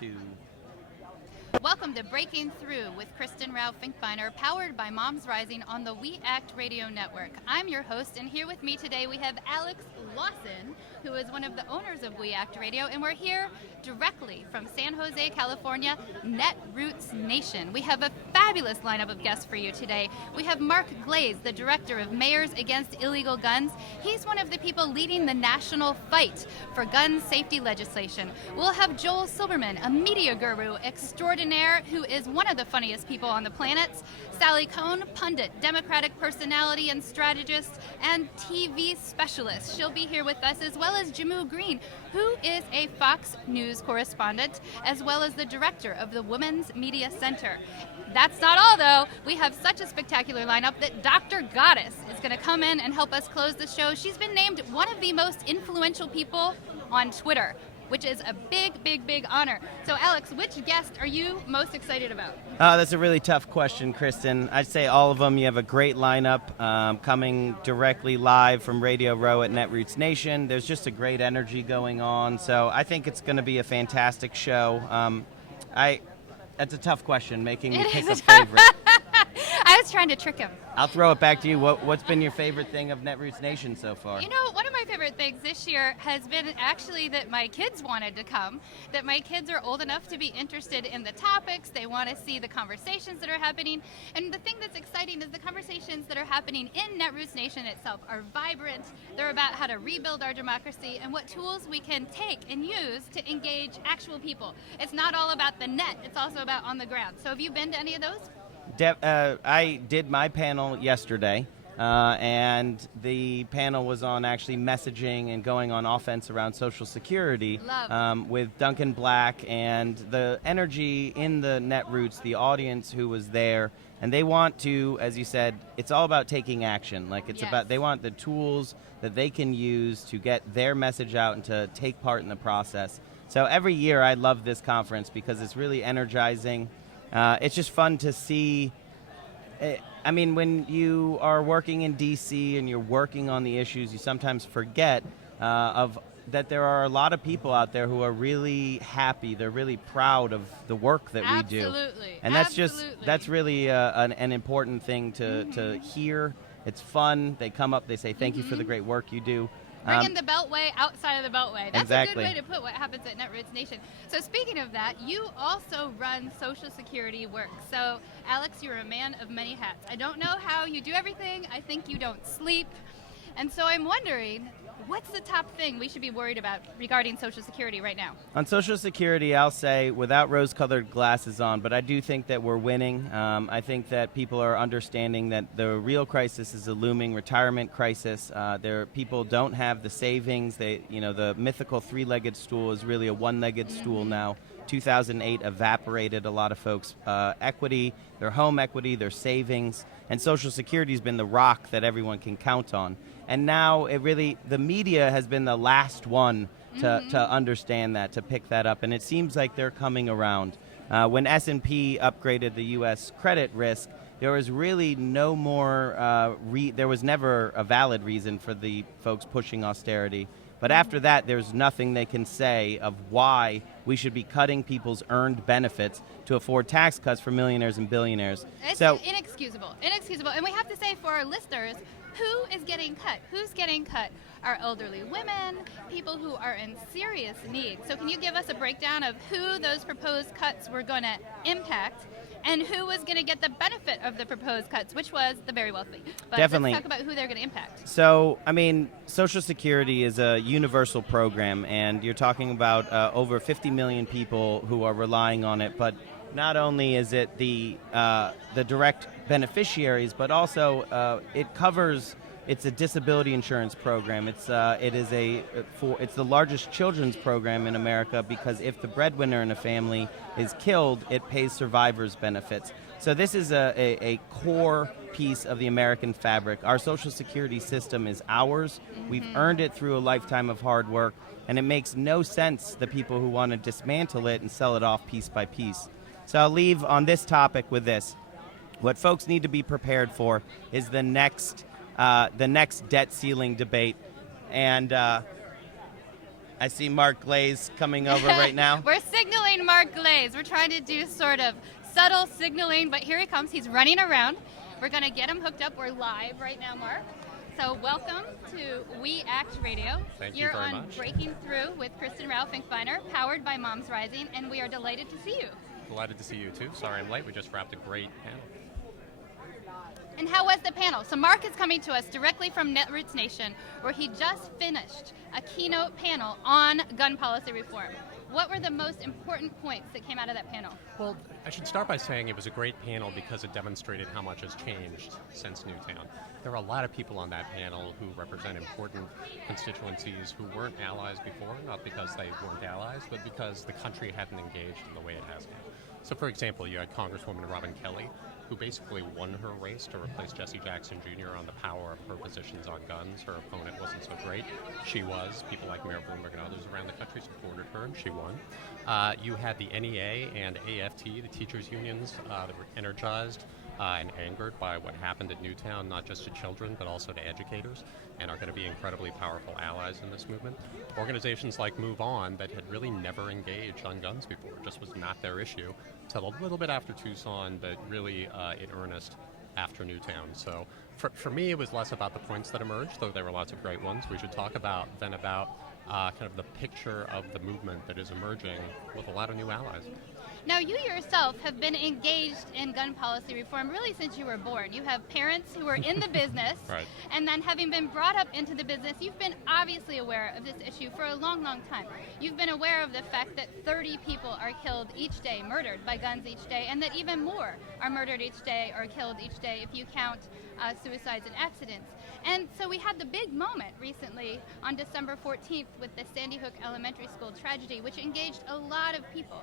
2. Welcome to Breaking Through with Kristin Rowe-Finkbeiner, powered by MomsRising on the We Act Radio Network. I'm your host, and here with me today we have Alex Lawson, who is one of the owners of We Act Radio, and we're here directly from San Jose, California, Netroots Nation. We have a fabulous lineup of guests for you today. We have Mark Glaze, the director of Mayors Against Illegal Guns. He's one of the people leading the national fight for gun safety legislation. We'll have Joel Silberman, a media guru extraordinaire who is one of the funniest people on the planet. Sally Cohn, pundit, Democratic personality and strategist, and TV specialist. She'll be here with us, as well as Jamu Green, who is a Fox News correspondent, as well as the director of the Women's Media Center. That's not all, though. We have such a spectacular lineup that Dr. Goddess is going to come in and help us close the show. She's been named one of the most influential people on Twitter, which is a big honor. So, Alex, which guest are you most excited about? That's a really tough question, Kristin. I'd say all of them. You have a great lineup coming directly live from Radio Row at Netroots Nation. There's just a great energy going on. So I think it's going to be a fantastic show. That's a tough question, making me pick a favorite. I was trying to trick him. I'll throw it back to you. What's been your favorite thing of Netroots Nation so far? You know, one of my favorite things this year has been actually that my kids wanted to come, that my kids are old enough to be interested in the topics. They want to see the conversations that are happening. And the thing that's exciting is the conversations that are happening in Netroots Nation itself are vibrant. They're about how to rebuild our democracy and what tools we can take and use to engage actual people. It's not all about the net. It's also about on the ground. So have you been to any of those? I did my panel yesterday, and the panel was on actually messaging and going on offense around Social Security with Duncan Black, and the energy in the Netroots, the audience who was there, and they want to, as you said, it's all about taking action. Like it's about, they want the tools that they can use to get their message out and to take part in the process. So every year I love this conference because it's really energizing. It's just fun to see. I mean, when you are working in D.C. and you're working on the issues, you sometimes forget that there are a lot of people out there who are really happy. They're really proud of the work that we do. And that's really an important thing to hear. It's fun. They come up, they say, thank you for the great work you do. Bringing the Beltway outside of the Beltway. That's exactly a good way to put what happens at Netroots Nation. So speaking of that, you also run Social Security work. So, Alex, you're a man of many hats. I don't know how you do everything. I think you don't sleep. And so I'm wondering, what's the top thing we should be worried about regarding Social Security right now? On Social Security, I'll say, without rose-colored glasses on, but I do think that we're winning. I think that people are understanding that the real crisis is a looming retirement crisis. People don't have the savings. The mythical three-legged stool is really a one-legged stool now. 2008 evaporated a lot of folks' equity, their home equity, their savings, and Social Security has been the rock that everyone can count on. And now the media has been the last one to understand that, to pick that up, and it seems like they're coming around. When S&P upgraded the U.S. credit risk, there was really no more, there was never a valid reason for the folks pushing austerity. But after that, there's nothing they can say of why we should be cutting people's earned benefits to afford tax cuts for millionaires and billionaires. It's inexcusable. And we have to say for our listeners, who is getting cut? Who's getting cut? Are elderly women, people who are in serious need. So can you give us a breakdown of who those proposed cuts were going to impact and who was going to get the benefit of the proposed cuts, which was the very wealthy? But Definitely. Let's talk about who they're going to impact. So, I mean, Social Security is a universal program, and you're talking about over 50 million people who are relying on it. But not only is it the direct beneficiaries, but also it covers. It's a disability insurance program. It's the largest children's program in America because if the breadwinner in a family is killed, it pays survivors' benefits. So this is a core piece of the American fabric. Our Social Security system is ours. We've earned it through a lifetime of hard work, and it makes no sense the people who want to dismantle it and sell it off piece by piece. So I'll leave on this topic with this. What folks need to be prepared for is the next debt ceiling debate. And I see Mark Glaze coming over right now. We're signaling Mark dark glaze. We're trying to do sort of subtle signaling, but here he comes. He's running around. We're going to get him hooked up. We're live right now, Mark. So welcome to We Act Radio. Thank you You're very on much. Breaking Through with Kristin Rowe-Finkbeiner, powered by MomsRising, and we are delighted to see you. Delighted to see you too. Sorry I'm late. We just wrapped a great panel. And how was the panel? So Mark is coming to us directly from Netroots Nation, where he just finished a keynote panel on gun policy reform. What were the most important points that came out of that panel? Well, I should start by saying it was a great panel because it demonstrated how much has changed since Newtown. There were a lot of people on that panel who represent important constituencies who weren't allies before, not because they weren't allies, but because the country hadn't engaged in the way it has now. So, for example, you had Congresswoman Robin Kelly, who basically won her race to replace Jesse Jackson Jr. on the power of her positions on guns. Her opponent wasn't so great. She was. People like Mayor Bloomberg and others around the country supported her, and she won. You had the NEA and AFT, the teachers' unions, that were energized and angered by what happened at Newtown, not just to children, but also to educators, and are going to be incredibly powerful allies in this movement. Organizations like Move On that had really never engaged on guns before, just was not their issue, till a little bit after Tucson, but really in earnest after Newtown. So for me, it was less about the points that emerged, though there were lots of great ones we should talk about, than about kind of the picture of the movement that is emerging with a lot of new allies. Now, you yourself have been engaged in gun policy reform really since you were born. You have parents who are in the business, Right. And then having been brought up into the business, you've been obviously aware of this issue for a long, long time. You've been aware of the fact that 30 people are killed each day, murdered by guns each day, and that even more are murdered each day or killed each day if you count suicides and accidents. And so we had the big moment recently on December 14th with the Sandy Hook Elementary School tragedy, which engaged a lot of people.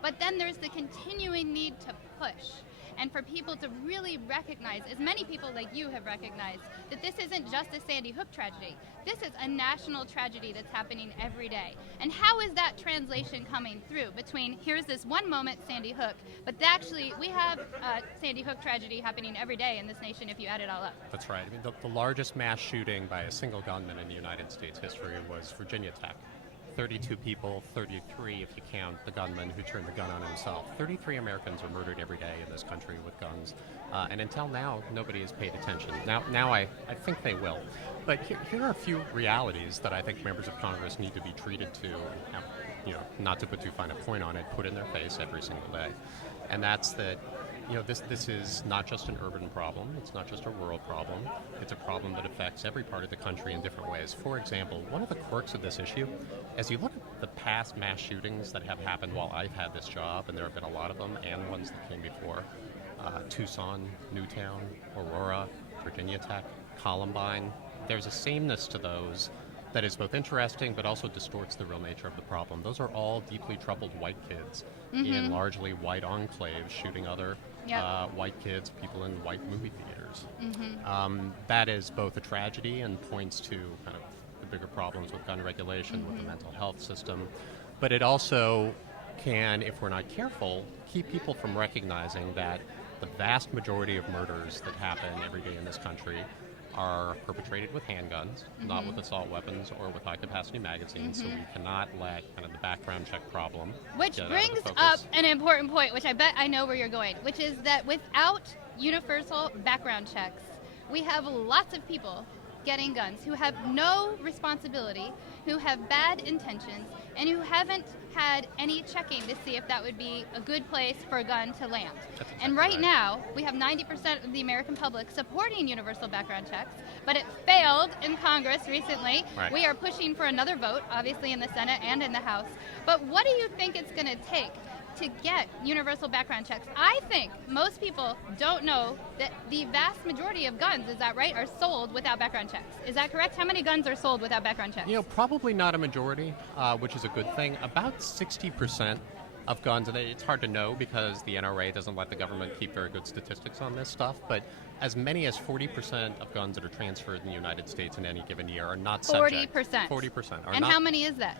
But then there's the continuing need to push and for people to really recognize, as many people like you have recognized, that this isn't just a Sandy Hook tragedy. This is a national tragedy that's happening every day. And how is that translation coming through between here's this one moment, Sandy Hook, but actually we have a Sandy Hook tragedy happening every day in this nation if you add it all up? That's right. I mean, the largest mass shooting by a single gunman in the United States history was Virginia Tech. 32 people, 33 if you count the gunman who turned the gun on himself. 33 Americans are murdered every day in this country with guns. And until now, nobody has paid attention. Now I think they will. But here are a few realities that I think members of Congress need to be treated to, and, not to put too fine a point on it, put in their face every single day. And that's that, this is not just an urban problem. It's not just a rural problem. It's a problem that affects every part of the country in different ways. For example, one of the quirks of this issue, as you look at the past mass shootings that have happened while I've had this job, and there have been a lot of them, and ones that came before, Tucson, Newtown, Aurora, Virginia Tech, Columbine, there's a sameness to those that is both interesting but also distorts the real nature of the problem. Those are all deeply troubled white kids in largely white enclaves shooting other white kids, people in white movie theaters. That is both a tragedy and points to kind of the bigger problems with gun regulation, with the mental health system. But it also can, if we're not careful, keep people from recognizing that the vast majority of murders that happen every day in this country are perpetrated with handguns, not with assault weapons or with high-capacity magazines, so we cannot let kind of the background check problem Which get brings out of the up focus. an important point, which I bet I know where you're going, which is that without universal background checks, we have lots of people getting guns who have no responsibility, who have bad intentions, and who haven't had any checking to see if that would be a good place for a gun to land. That's And exactly right now, we have 90% of the American public supporting universal background checks, but it failed in Congress recently. Right. We are pushing for another vote, obviously in the Senate and in the House. But what do you think it's going to take to get universal background checks? I think most people don't know that the vast majority of guns, is that right, are sold without background checks. Is that correct? How many guns are sold without background checks? Probably not a majority, which is a good thing. About 60% of guns, and it's hard to know because the NRA doesn't let the government keep very good statistics on this stuff, but as many as 40% of guns that are transferred in the United States in any given year are not subject. 40%? 40% are And not. how many is that?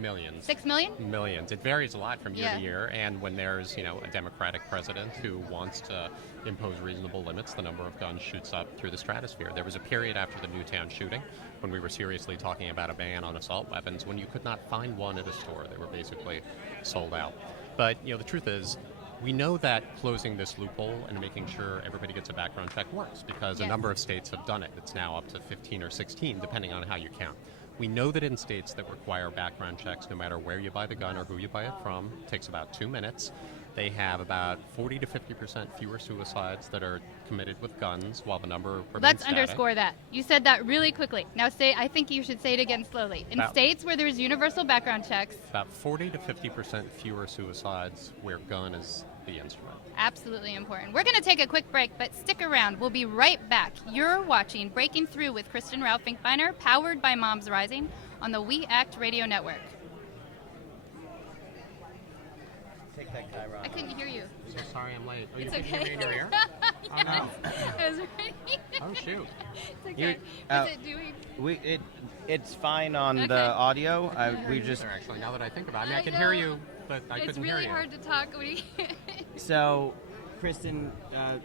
Millions. 6 million? Millions. It varies a lot from year Yeah. to year, and when there's, a Democratic president who wants to impose reasonable limits, the number of guns shoots up through the stratosphere. There was a period after the Newtown shooting when we were seriously talking about a ban on assault weapons when you could not find one at a store. They were basically sold out. But, the truth is, we know that closing this loophole and making sure everybody gets a background check works because a Yes. number of states have done it. It's now up to 15 or 16, depending on how you count. We know that in states that require background checks, no matter where you buy the gun or who you buy it from, it takes about 2 minutes. They have about 40 to 50% fewer suicides that are committed with guns, while the number remains Let's static. underscore that. You said that really quickly. Now I think you should say it again slowly. In About- states where there's universal background checks, About 40 to 50% fewer suicides where gun is the instrument. absolutely important. We're going to take a quick break, but stick around. We'll be right back. You're watching Breaking Through with Kristin Rowe-Finkbeiner, powered by MomsRising on the We Act Radio Network. Take that guy, Ron. I couldn't hear you. So sorry I'm late. Oh, It's you couldn't okay. hear me in your ear? Oh, Yes. no. I was ready. Oh, shoot. It's okay. You- Is it doing? It's fine on Okay. the audio. We just There, actually, now that I think about it. I I can hear know. you, but I It's couldn't really hear you. hard to talk when you. so, Kristin,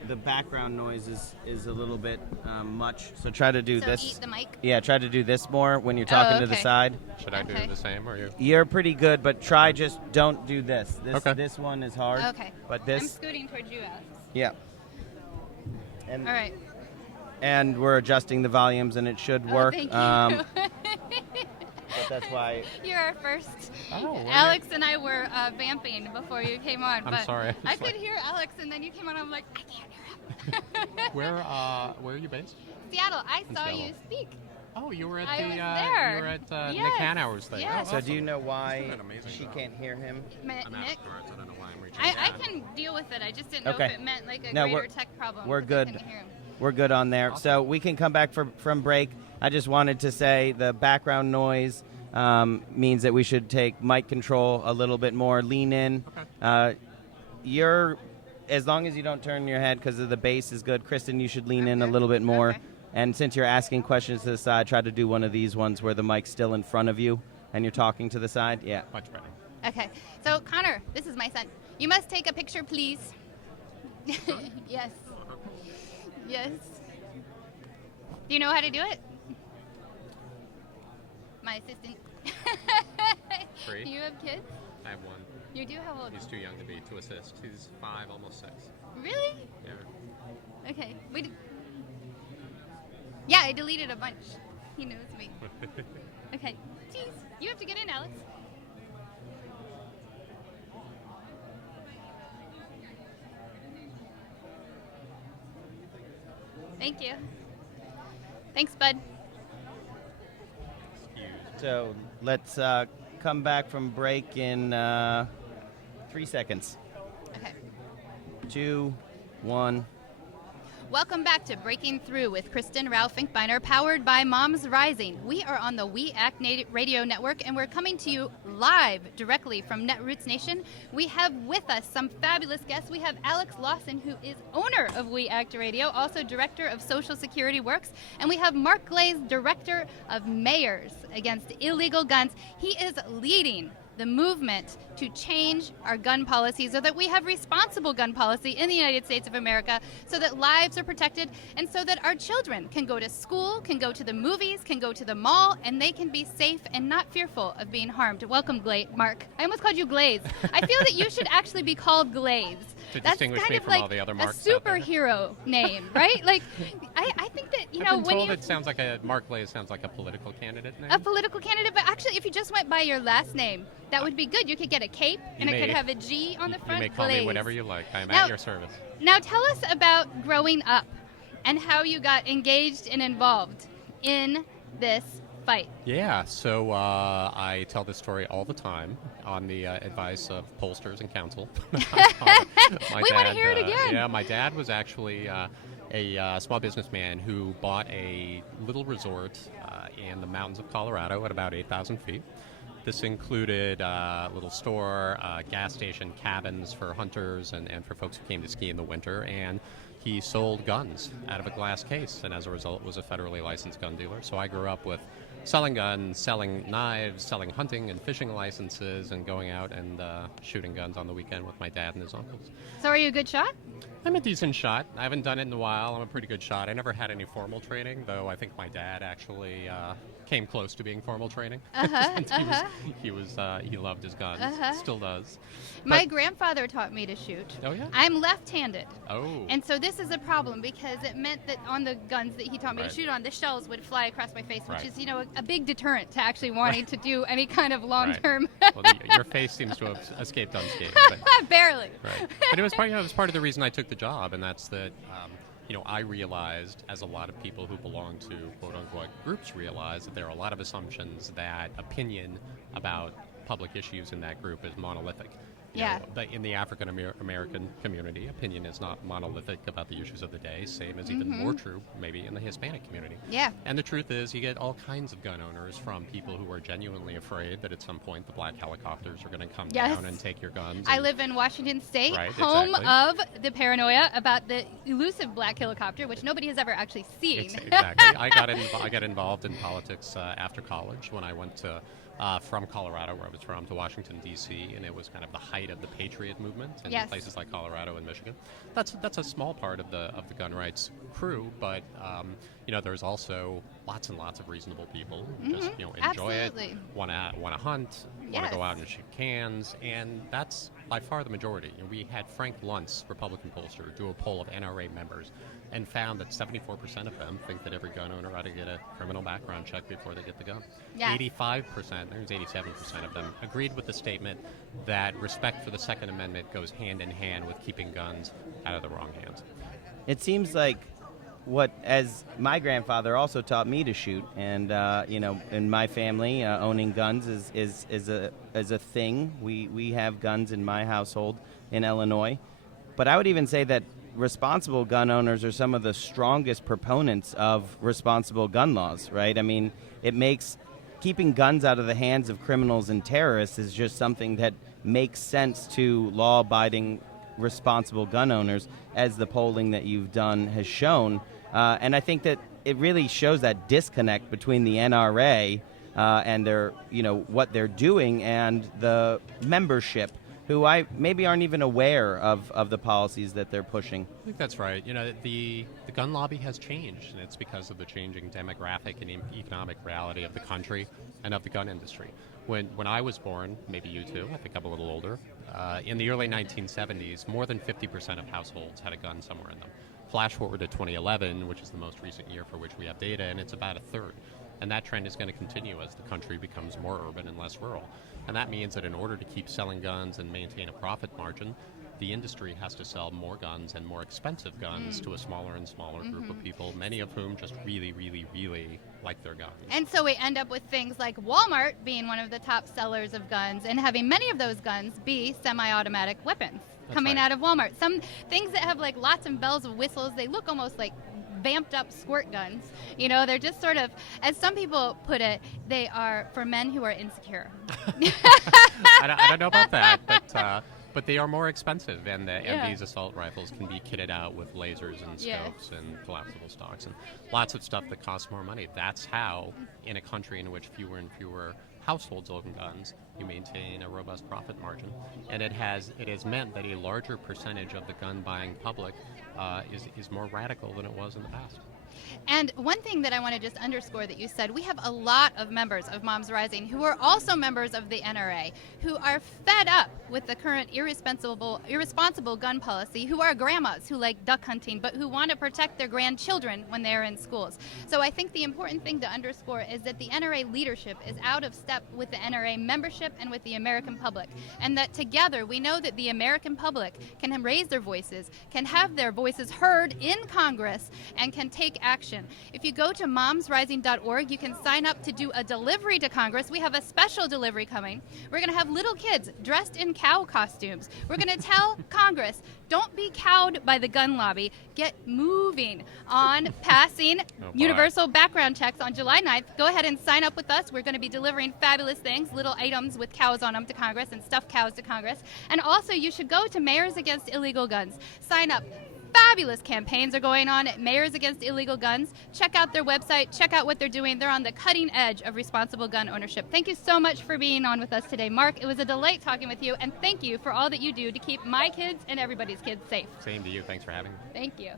the background noise is a little bit much. So try to do So this. eat the mic? Yeah, try to do this more when you're talking to the okay. side. Should I Okay. do the same, or you? You're pretty good, but try just don't do this. Okay. This one is hard. Okay. But I'm this, scooting towards you, Alex. yeah. And All right. and we're adjusting the volumes, and it should Oh, work. thank you. But that's why. You're our first. Oh, well, Alex and I were vamping before you came on. I'm but sorry. I could hear Alex, and then you came on. I'm like, I can't hear him. Where are you based? Seattle. I In saw Seattle. you speak. Oh, you were at I the was there. you were at Nick Yes. Hanauer's thing. Yes. Oh, So awesome. do you know why Isn't that amazing, she though? can't hear him? I'm Nick. afterwards. I don't know why I'm reaching I down. can deal with it. I just didn't know Okay. if it meant like a No, greater we're- tech problem. we're 'cause I good. couldn't hear him. We're good on there. So we can come back from break. I just wanted to say the background noise means that we should take mic control a little bit more, lean in. Okay. You're, as long as you don't turn your head because of the bass is good. Kristin, you should lean in a little bit more. Okay. And since you're asking questions to the side, try to do one of these ones where the mic's still in front of you and you're talking to the side. Yeah. Much better. Okay. So Connor, this is my son. You must take a picture, please. Yes. Yes. Do you know how to do it? My assistant. Free. Do you have kids? I have one. You do? How old? He's too young to assist. He's 5, almost 6. Really? Yeah. Okay. Yeah, I deleted a bunch. He knows me. Okay. Jeez. You have to get in, Alex. Thank you. Thanks, bud. So let's come back from break in 3 seconds. Okay. 2, 1. Welcome back to Breaking Through with Kristin Rowe-Finkbeiner, powered by MomsRising. We are on the We Act Radio Network, and we're coming to you live directly from Netroots Nation. We have with us some fabulous guests. We have Alex Lawson, who is owner of We Act Radio, also director of Social Security Works, and we have Mark Glaze, director of Mayors Against Illegal Guns. He is leading the movement to change our gun policy so that we have responsible gun policy in the United States of America, so that lives are protected, and so that our children can go to school, can go to the movies, can go to the mall, and they can be safe and not fearful of being harmed. Welcome, Mark. I almost called you Glaze. I feel that you should actually be called Glaze. To That's distinguish kind me of from like all the other a Marks out there. superhero name, right? Like, I think that, you know, I've been when told you... it sounds like Mark Glaze sounds like a political candidate name. A political candidate, but actually, if you just went by your last name, that would be good. You could get a cape, and it could have a G on the front. You may call Glaze. me whatever you like. I'm Now- at your service. Now, tell us about growing up and how you got engaged and involved in this fight. Yeah, so I tell this story all the time on the advice of pollsters and counsel. We want to hear it again. Yeah, my dad was actually a small businessman who bought a little resort in the mountains of Colorado at about 8,000 feet. This included a little store, gas station, cabins for hunters and for folks who came to ski in the winter, and he sold guns out of a glass case, and as a result was a federally licensed gun dealer. So I grew up with selling guns, selling knives, selling hunting and fishing licenses, and going out and shooting guns on the weekend with my dad and his uncles. So are you a good shot? I'm a decent shot. I haven't done it in a while. I'm a pretty good shot. I never had any formal training, though I think my dad actually came close to being formal training. He loved his guns, still does. My grandfather taught me to shoot. Oh, yeah? I'm left-handed. Oh. And so this is a problem because it meant that on the guns that he taught me Right. to shoot on, the shells would fly across my face, which Right. is, a big deterrent to actually wanting to do any kind of long-term. Well, your face seems to have escaped unscathed. But, Barely. right. But it was part of the reason I took the job, and that's that. I realized, as a lot of people who belong to quote-unquote groups realize, that there are a lot of assumptions that opinion about public issues in that group is monolithic. Yeah. But in the African American community, opinion is not monolithic about the issues of the day, same as even more true maybe in the Hispanic community. Yeah. And the truth is, you get all kinds of gun owners from people who are genuinely afraid that at some point the black helicopters are going to come Yes. down and take your guns. I live in Washington State, Right, home exactly. of the paranoia about the elusive black helicopter, which nobody has ever actually seen. Exactly. I got involved in politics after college when I went to from Colorado, where I was from, to Washington, D.C., and it was kind of the height of the Patriot movement in Yes. places like Colorado and Michigan. That's a small part of the gun rights crew, but there's also lots and lots of reasonable people who just enjoy Absolutely. it, want to hunt, want Yes. to go out and shoot cans, and that's by far the majority. We had Frank Luntz, Republican pollster, do a poll of NRA members and found that 74% of them think that every gun owner ought to get a criminal background check before they get the gun. Yes. 85%, there's 87% of them, agreed with the statement that respect for the Second Amendment goes hand in hand with keeping guns out of the wrong hands. It seems like as my grandfather also taught me to shoot, and in my family, owning guns is a thing. We have guns in my household in Illinois, but I would even say that responsible gun owners are some of the strongest proponents of responsible gun laws, right? I mean, it makes keeping guns out of the hands of criminals and terrorists is just something that makes sense to law-abiding, responsible gun owners, as the polling that you've done has shown. And I think that it really shows that disconnect between the NRA and their, what they're doing, and the membership, who maybe aren't even aware of the policies that they're pushing. I think that's right. The gun lobby has changed, and it's because of the changing demographic and economic reality of the country and of the gun industry. When I was born, maybe you too, I think I'm a little older, in the early 1970s, more than 50% of households had a gun somewhere in them. Flash forward to 2011, which is the most recent year for which we have data, and it's about a third. And that trend is going to continue as the country becomes more urban and less rural. And that means that in order to keep selling guns and maintain a profit margin, the industry has to sell more guns and more expensive guns to a smaller and smaller group of people, many of whom just really, really, really like their guns. And so we end up with things like Walmart being one of the top sellers of guns and having many of those guns be semi-automatic weapons coming right. out of Walmart. Some things that have like lots of bells and whistles, they look almost like vamped up squirt guns. They're just sort of, as some people put it, they are for men who are insecure. I don't know about that, but they are more expensive, and these assault rifles can be kitted out with lasers and scopes and collapsible stocks and lots of stuff that costs more money. That's how, in a country in which fewer and fewer households own guns, you maintain a robust profit margin. And it has meant that a larger percentage of the gun buying public is more radical than it was in the past. And one thing that I want to just underscore that you said, we have a lot of members of Moms Rising who are also members of the NRA, who are fed up with the current irresponsible gun policy, who are grandmas who like duck hunting, but who want to protect their grandchildren when they're in schools. So I think the important thing to underscore is that the NRA leadership is out of step with the NRA membership and with the American public, and that together we know that the American public can raise their voices, can have their voices heard in Congress, and can take action. If you go to MomsRising.org, you can sign up to do a delivery to Congress. We have a special delivery coming. We're going to have little kids dressed in cow costumes. We're going to tell Congress, don't be cowed by the gun lobby. Get moving on passing universal background checks on July 9th. Go ahead and sign up with us. We're going to be delivering fabulous things, little items with cows on them to Congress and stuffed cows to Congress. And also, you should go to Mayors Against Illegal Guns. Sign up. fabulous campaigns are going on at Mayors Against Illegal Guns. Check out their website. Check out what they're doing. They're on the cutting edge of responsible gun ownership. Thank you so much for being on with us today, Mark. It was a delight talking with you, and thank you for all that you do to keep my kids and everybody's kids safe. Same to you. Thanks for having me. Thank you.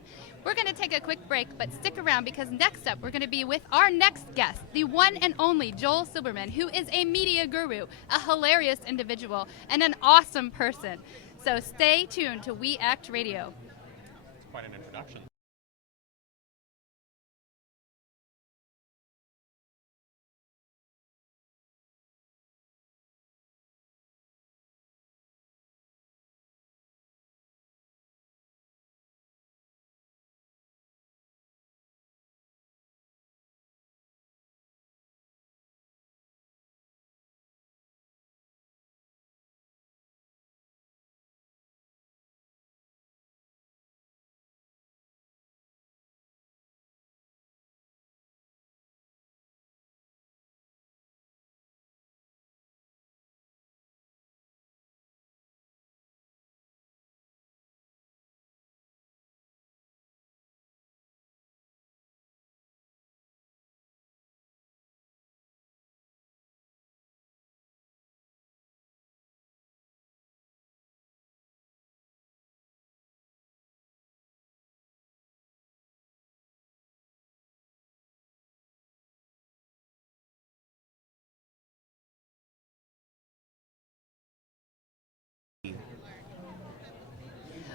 We're going to take a quick break, but stick around because next up we're going to be with our next guest, the one and only Joel Silberman, who is a media guru, a hilarious individual, and an awesome person. So stay tuned to We Act Radio. It's quite an introduction.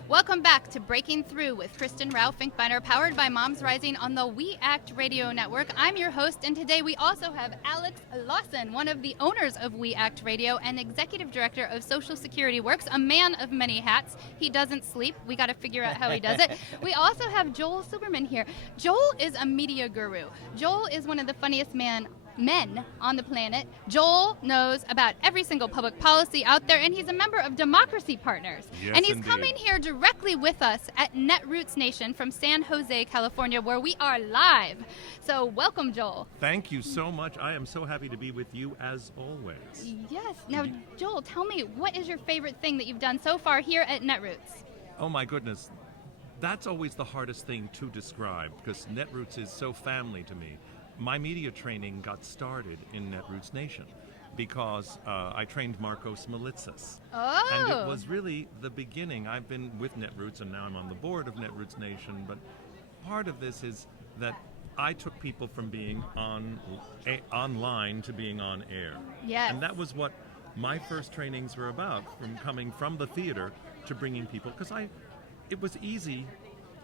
Welcome back to Breaking Through with Kristin Rowe-Finkbeiner, powered by MomsRising on the We Act Radio Network. I'm your host, and today we also have Alex Lawson, one of the owners of We Act Radio and executive director of Social Security Works, a man of many hats. He doesn't sleep. We got to figure out how he does it. We also have Joel Silberman here. Joel is a media guru. Joel is one of the funniest men on the planet. Joel knows about every single public policy out there, and he's a member of Democracy Partners. Yes, and he's indeed. coming here directly with us at Netroots Nation from San Jose, California, where we are live. So welcome, Joel. Thank you so much. I am so happy to be with you as always. Yes. Now, Joel, tell me, what is your favorite thing that you've done so far here at Netroots? Oh my goodness. That's always the hardest thing to describe because Netroots is so family to me. My media training got started in Netroots Nation because I trained Marcos Militsas. Oh. And it was really the beginning. I've been with Netroots and now I'm on the board of Netroots Nation, but part of this is that I took people from being online to being on air. Yes. And that was what my first trainings were about, from coming from the theater to bringing people, because it was easy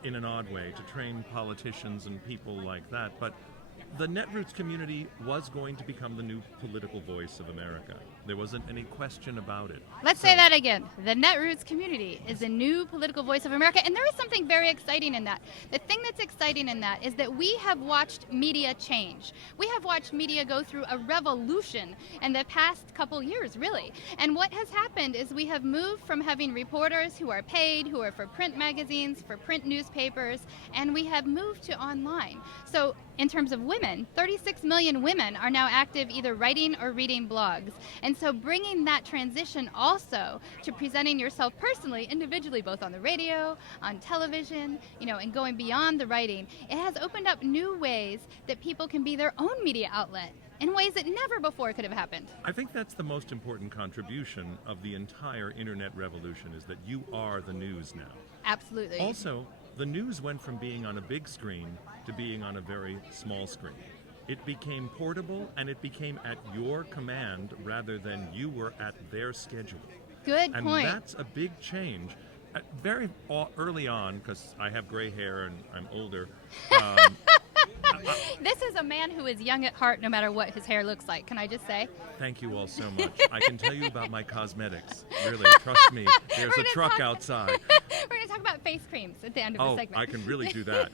in an odd way to train politicians and people like that, but the Netroots community was going to become the new political voice of America. There wasn't any question about it. Let's say that again. The Netroots community is the new political voice of America, and there is something very exciting in that. The thing that's exciting in that is that we have watched media change. We have watched media go through a revolution in the past couple years, really. And what has happened is we have moved from having reporters who are paid, who are for print magazines, for print newspapers, and we have moved to online. So in terms of women, 36 million women are now active either writing or reading blogs. And so bringing that transition also to presenting yourself personally, individually, both on the radio, on television, and going beyond the writing, it has opened up new ways that people can be their own media outlet in ways that never before could have happened. I think that's the most important contribution of the entire internet revolution, is that you are the news now. Absolutely. Also, the news went from being on a big screen to being on a very small screen. It became portable and it became at your command rather than you were at their schedule. Good and point. That's a big change. Very early on, because I have gray hair and I'm older. This is a man who is young at heart no matter what his hair looks like, can I just say? Thank you all so much. I can tell you about my cosmetics. Really, trust me. There's a truck outside. We're going to talk about face creams at the end of the segment. I can really do that.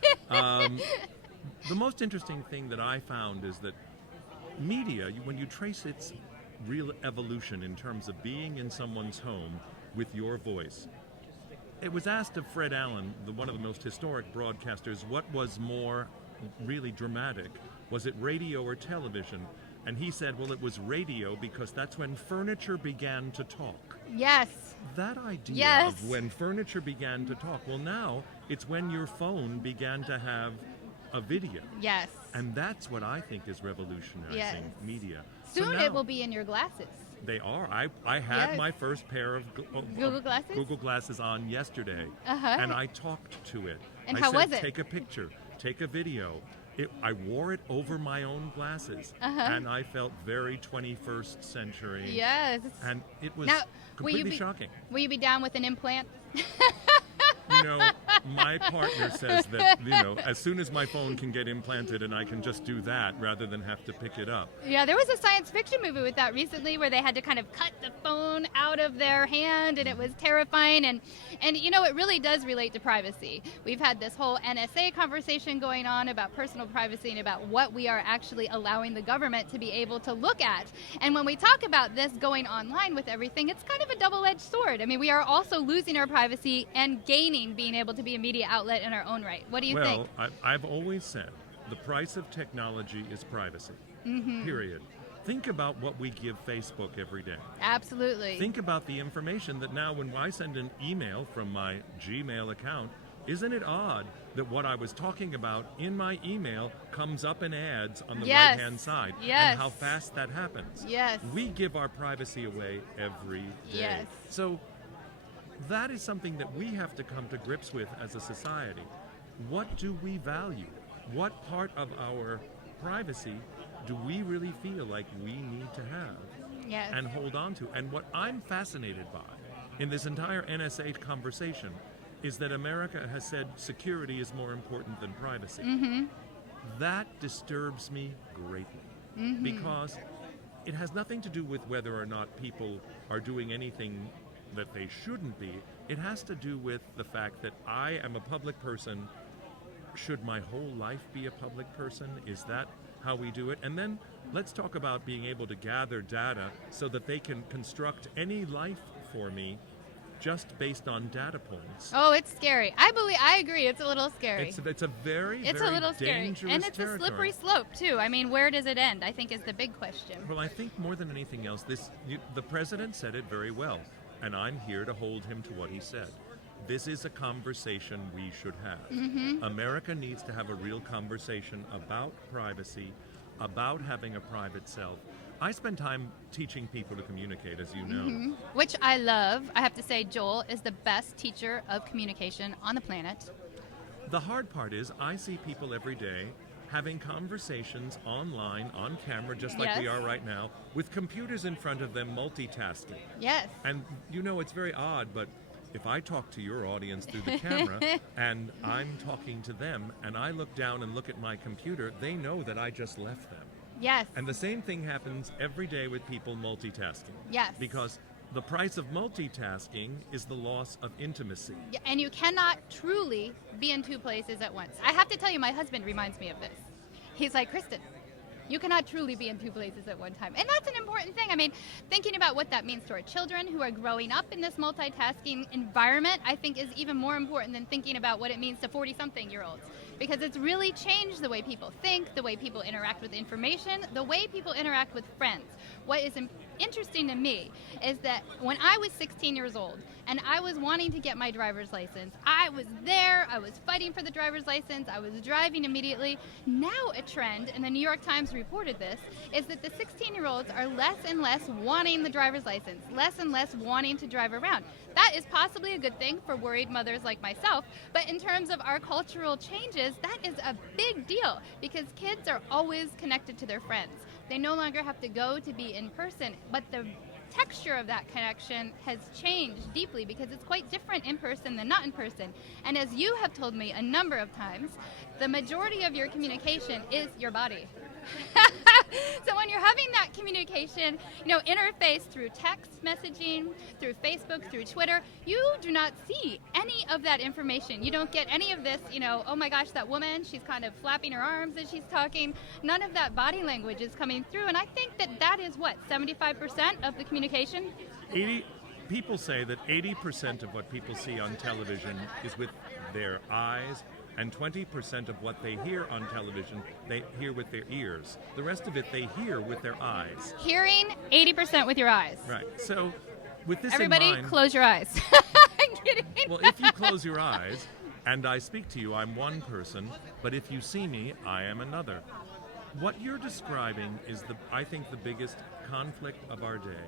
The most interesting thing that I found is that media, when you trace its real evolution in terms of being in someone's home with your voice, it was asked of Fred Allen, one of the most historic broadcasters, what was more really dramatic? Was it radio or television? And he said, well, it was radio because that's when furniture began to talk. Yes. That idea Yes. of when furniture began to talk, well, now It's when your phone began to have a video. Yes. And that's what I think is revolutionizing Yes. media. Soon So now, it will be in your glasses. They are. I had Yes. my first pair of Google Glasses? Google Glasses on yesterday, Uh-huh. and I talked to it. And I how said, was it? Take a picture, take a video. I wore it over my own glasses, Uh-huh. and I felt very 21st century. Yes. And it was Now, will you completely be- shocking. Will you be down with an implant? You know, my partner says that, as soon as my phone can get implanted and I can just do that rather than have to pick it up. Yeah, there was a science fiction movie with that recently where they had to kind of cut the phone out of their hand, and it was terrifying. And it really does relate to privacy. We've had this whole NSA conversation going on about personal privacy and about what we are actually allowing the government to be able to look at. And when we talk about this going online with everything, it's kind of a double-edged sword. I mean, we are also losing our privacy and gaining being able to be a media outlet in our own right. What do you think? Well, I've always said the price of technology is privacy, period. Think about what we give Facebook every day. Absolutely. Think about the information that now when I send an email from my Gmail account, isn't it odd that what I was talking about in my email comes up in ads on the Yes. right-hand side? Yes. And how fast that happens. Yes. We give our privacy away every day. Yes. So that is something that we have to come to grips with as a society. What do we value? What part of our privacy do we really feel like we need to have Yes. and hold on to? And what I'm fascinated by in this entire NSA conversation is that America has said security is more important than privacy. That disturbs me greatly because it has nothing to do with whether or not people are doing anything that they shouldn't be. It has to do with the fact that I am a public person. Should my whole life be a public person? Is that how we do it? And then let's talk about being able to gather data so that they can construct any life for me just based on data points. Oh, it's scary. I agree. It's a little scary. It's a very, It's very a little scary. dangerous And it's territory. a slippery slope, too. I mean, where does it end? I think is the big question. Well, I think more than anything else, the president said it very well, and I'm here to hold him to what he said. This is a conversation we should have. America needs to have a real conversation about privacy, about having a private self. I spend time teaching people to communicate, as you know. Which I love. I have to say, Joel is the best teacher of communication on the planet. The hard part is I see people every day having conversations online, on camera, just like we Yes. are right now, with computers in front of them multitasking. Yes. And it's very odd, but if I talk to your audience through the camera and I'm talking to them and I look down and look at my computer, they know that I just left them. Yes. And the same thing happens every day with people multitasking. Yes. Because the price of multitasking is the loss of intimacy. Yeah, and you cannot truly be in two places at once. I have to tell you, my husband reminds me of this. He's like, Kristin, you cannot truly be in two places at one time. And that's an important thing. I mean, thinking about what that means to our children who are growing up in this multitasking environment, I think is even more important than thinking about what it means to 40-something-year-olds. Because it's really changed the way people think, the way people interact with information, the way people interact with friends. What is interesting to me is that when I was 16 years old and I was wanting to get my driver's license, I was there, I was fighting for the driver's license, I was driving immediately. Now a trend, and the New York Times reported this, is that the 16-year-olds are less and less wanting the driver's license, less and less wanting to drive around. That is possibly a good thing for worried mothers like myself, but in terms of our cultural changes, that is a big deal because kids are always connected to their friends. They no longer have to go to be in person, but the texture of that connection has changed deeply because it's quite different in person than not in person. And as you have told me a number of times, the majority of your communication is your body. So when you're having that communication, interface through text messaging, through Facebook, through Twitter, you do not see any of that information. You don't get any of this, oh my gosh, that woman, she's kind of flapping her arms as she's talking. None of that body language is coming through. And I think that is what, 75% of the communication? People say that 80% of what people see on television is with their eyes, and 20% of what they hear on television, they hear with their ears. The rest of it, they hear with their eyes. Hearing 80% with your eyes. Right. So, with this Everybody, in mind, close your eyes. I'm kidding. well, if you close your eyes, and I speak to you. I'm one person, but if you see me, I am another. What you're describing is, I think, the biggest conflict of our day.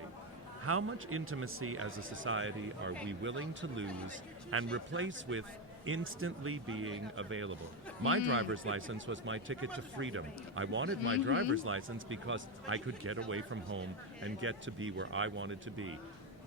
How much intimacy as a society are we willing to lose and replace with instantly being available? My driver's license was my ticket to freedom. I wanted my driver's license because I could get away from home and get to be where I wanted to be.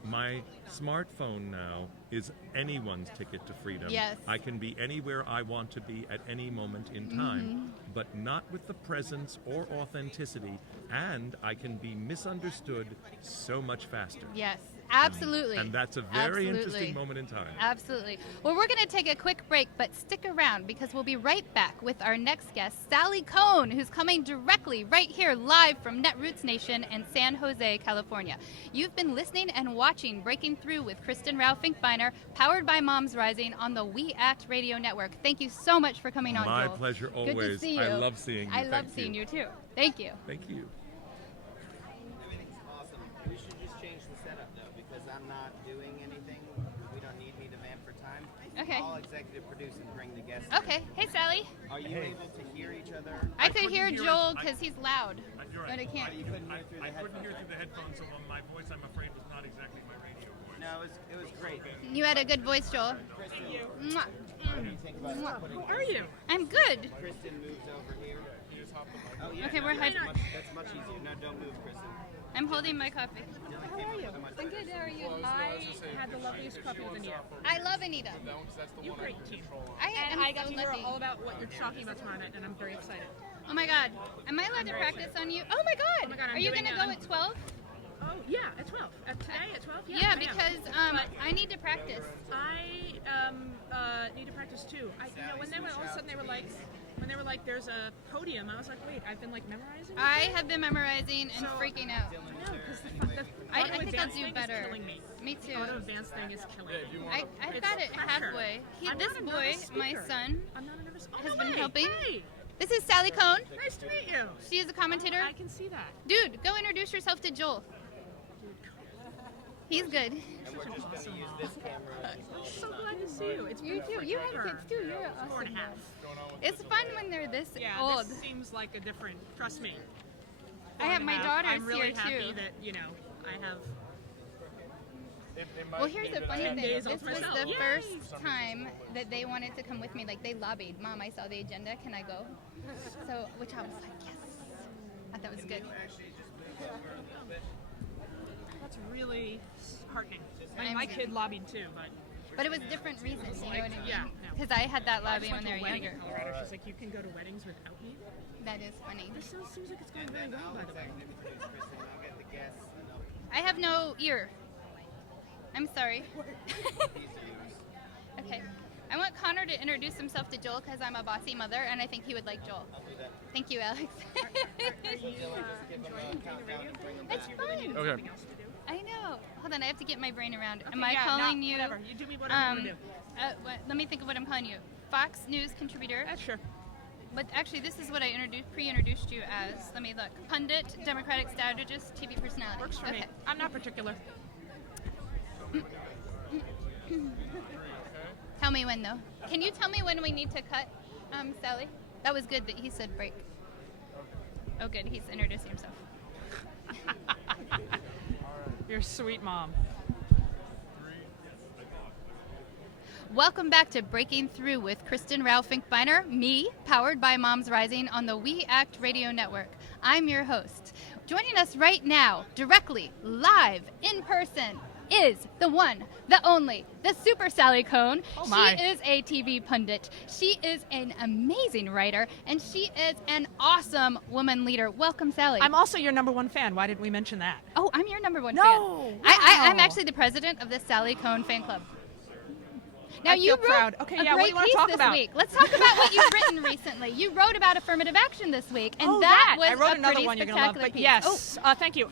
My smartphone now is anyone's ticket to freedom. Yes. I can be anywhere I want to be at any moment in time, but not with the presence or authenticity, and I can be misunderstood so much faster. Yes, absolutely. And that's a very interesting moment in time. Absolutely. Well, we're going to take a quick break, but stick around because we'll be right back with our next guest, Sally Cohn, who's coming directly right here live from Netroots Nation in San Jose, California. You've been listening and watching Breaking Through with Kristin Rowe-Finkbeiner, powered by Moms Rising on the We Act Radio Network. Thank you so much for coming on, My Joel. pleasure always. Good to see you. I love seeing you. I love seeing you too. Thank you. Thank you. Everything's awesome. We should just change the setup though, because I'm not doing anything. We don't need me to vamp for time. Okay. I'll executive produce and bring the guests. Okay. Hey, Sally. Are you able to hear each other? I could hear couldn't hear Joel it. because he's loud, You're but I right. can't. You couldn't hear through the I couldn't hear headphones. through the headphones, so my voice, I'm afraid, was not exactly my radio voice. No, it was great. You had a good voice, Joel. Mwah. What do you think about putting How are you? I'm good. Kristin moves over here? Oh yeah. Okay, we're that's head- that's much easier. No, don't move, Kristin. I'm holding my coffee. How are you? I'm good. How are you? I had the loveliest coffee with Anita. I love Anita. You're great, too. Am And I got so to hear lucky. all about what you're talking about tomorrow night, and I'm very excited. Oh my God. Am I allowed to practice on you? Oh my God. Oh my God, I'm Are you doing gonna it. go at 12? Oh, yeah, at 12. Today at 12? Yeah, I am. because I need to practice. I need to practice too. When they were all of a sudden they were like, there's a podium. I was like, wait, I've been like memorizing. I have been memorizing and freaking out. No, because the I auto think I'll advance do thing better. is killing me. Me The too. auto advance thing is killing me. I've It's got it pressure. halfway. I'm This not a boy, nervous my speaker. son, I'm not a nervous. Oh, has no been way. helping. Hey, This is Sally Cohn. nice to meet you. She is a commentator. I can see that. Dude, go introduce yourself to Joel. He's good. We're just going to use this camera. I'm so glad to see you. It's You been too. You have forever. kids too. You're an 4 and awesome a half. dad. It's fun when they're this Yeah, old. this seems like a different. Trust me. I have 4 and a my half. daughters I'm really here happy too. that I have. Well, here's the funny 10 thing. days This off was myself. the Yay! first time that they wanted to come with me. Like, they lobbied. Mom, I saw the agenda. Can I go? So, which I was like, yes. I thought that was good. That's really heartening. I mean, I'm my good. kid lobbied too, But it was different reasons, you know what I mean? Yeah, no. Because I had that I lobby just when went they to were a wedding younger. in Colorado. She's like, you can go to weddings without me. That is funny. This seems like it's going really well, by the way. I'll get the guests. I have no ear. I'm sorry. Okay. I want Connor to introduce himself to Joel because I'm a bossy mother and I think he would like Joel. Thank you, Alex. It's fun. Okay. I know. Hold on, I have to get my brain around. Am Okay, I yeah, calling no, you? Whatever. You do me whatever you want to do. Let me think of what I'm calling you. Fox News contributor. Sure. But actually, this is what I pre-introduced you as. Let me look. Pundit, Democratic strategist, TV personality. Works for okay. me. I'm not particular. Tell me when, though. Can you tell me when we need to cut, Sally? That was good that he said break. Oh, good. He's introducing himself. You're a sweet mom. Welcome back to Breaking Through with Kristin Rowe-Finkbeiner, me, powered by Moms Rising on the We Act Radio Network. I'm your host. Joining us right now, directly, live, in person, is the one, the only, the super Sally Cohn. Oh my. She is a TV pundit. She is an amazing writer, and she is an awesome woman leader. Welcome, Sally. I'm also your #1 fan. Why didn't we mention that? Oh, I'm your #1 No, fan. wow. I'm actually the president of the Sally Cohn fan club. Now I you feel wrote proud. Okay, a yeah, what do great you wanna piece talk this about? week. Let's talk about what you've written recently. You wrote about affirmative action this week, and Oh, that was I wrote a another pretty one you're gonna love. spectacular But piece. yes, thank you.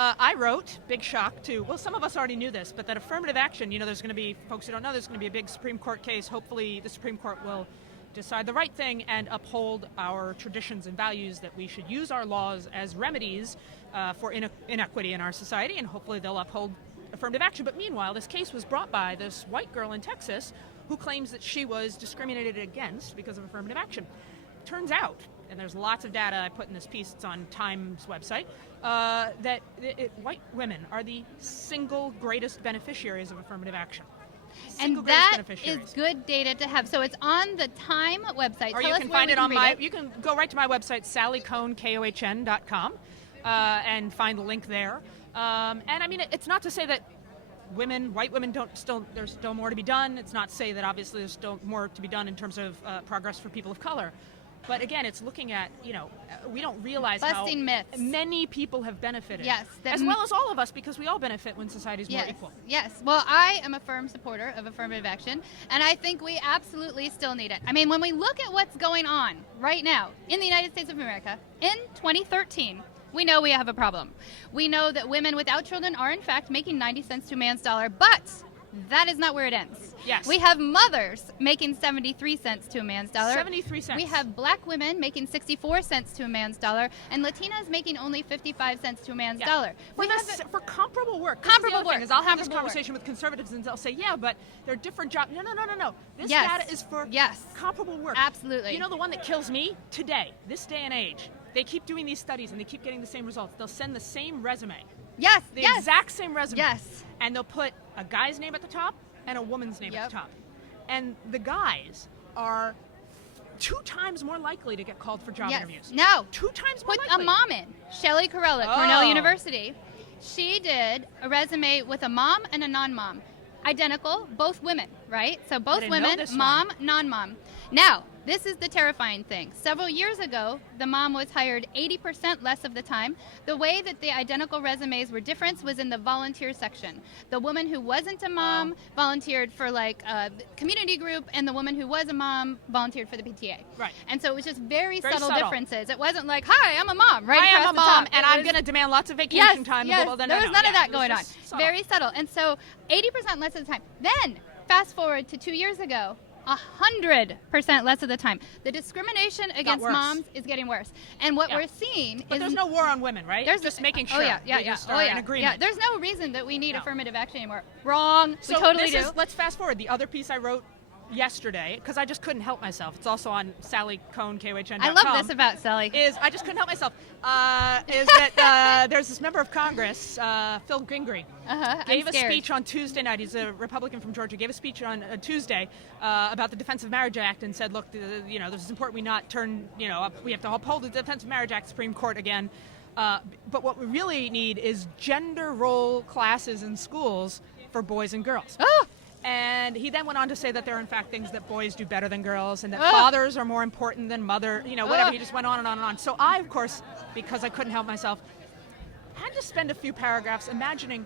I wrote, big shock too. Well, some of us already knew this, but that affirmative action. There's going to be folks who don't know. There's going to be a big Supreme Court case. Hopefully, the Supreme Court will decide the right thing and uphold our traditions and values. That we should use our laws as remedies for inequity in our society, and hopefully they'll uphold affirmative action. But meanwhile, this case was brought by this white girl in Texas who claims that she was discriminated against because of affirmative action. Turns out, and there's lots of data I put in this piece, it's on Time's website, that white women are the single greatest beneficiaries of affirmative action. And that is good data to have. So it's on the Time website. Or Tell you us can where find we it on read you can go right to my website, sallycohn.com, and find the link there. And I mean, it's not to say that white women there's still more to be done. It's not to say that obviously there's still more to be done in terms of progress for people of color. But again, it's looking at, we don't realize busting how myths. Many people have benefited. Yes. As well as all of us, because we all benefit when society's more equal. Yes. Well, I am a firm supporter of affirmative action, and I think we absolutely still need it. I mean, when we look at what's going on right now in the United States of America in 2013, we know we have a problem. We know that women without children are, in fact, making 90 cents to a man's dollar, but that is not where it ends. Yes. We have mothers making 73 cents to a man's dollar. 73 cents. We have black women making 64 cents to a man's dollar, and Latinas making only 55 cents to a man's dollar. For comparable work. Comparable work. I'll have this conversation with conservatives, and they'll say, yeah, but they're different jobs. No. This data is for comparable work. Absolutely. You know the one that kills me? Today, this day and age, they keep doing these studies, and they keep getting the same results. They'll send the same resume. Yes. The exact same resume. Yes. And they'll put a guy's name at the top and a woman's name at the top. And the guys are 2 times more likely to get called for job interviews. No. 2 times more likely. Put a mom in. Shelley Carell at Cornell University. She did a resume with a mom and a non-mom. Identical, both women, right? So both women, mom, non-mom. Now, this is the terrifying thing. Several years ago, the mom was hired 80% less of the time. The way that the identical resumes were different was in the volunteer section. The woman who wasn't a mom volunteered for like a community group, and the woman who was a mom volunteered for the PTA. Right. And so it was just very subtle differences. It wasn't like, hi, I'm a mom, right? I am a mom, top. and I'm going to demand lots of vacation time. Yes, blah, blah, there was none of that going on. Subtle. Very subtle. And so 80% less of the time. Then, fast forward to 2 years ago, 100% less of the time. The discrimination against moms is getting worse. And what we're seeing But is... there's no war on women, right? There's just making sure. An agreement. Yeah, there's no reason that we need affirmative action anymore. Wrong. So we totally do. Let's fast forward. The other piece I wrote yesterday, because I just couldn't help myself. It's also on sallycohn.com. I love this about Sally. I just couldn't help myself. Is that there's this member of Congress, Phil Gingrey, gave a speech on Tuesday night. He's a Republican from Georgia. Gave a speech on Tuesday about the Defense of Marriage Act and said, look, this is important. We not turn, we have to uphold the Defense of Marriage Act, Supreme Court again. But what we really need is gender role classes in schools for boys and girls. Oh! And he then went on to say that there are, in fact, things that boys do better than girls, and that fathers are more important than whatever. He just went on and on and on. So I, of course, because I couldn't help myself, had to spend a few paragraphs imagining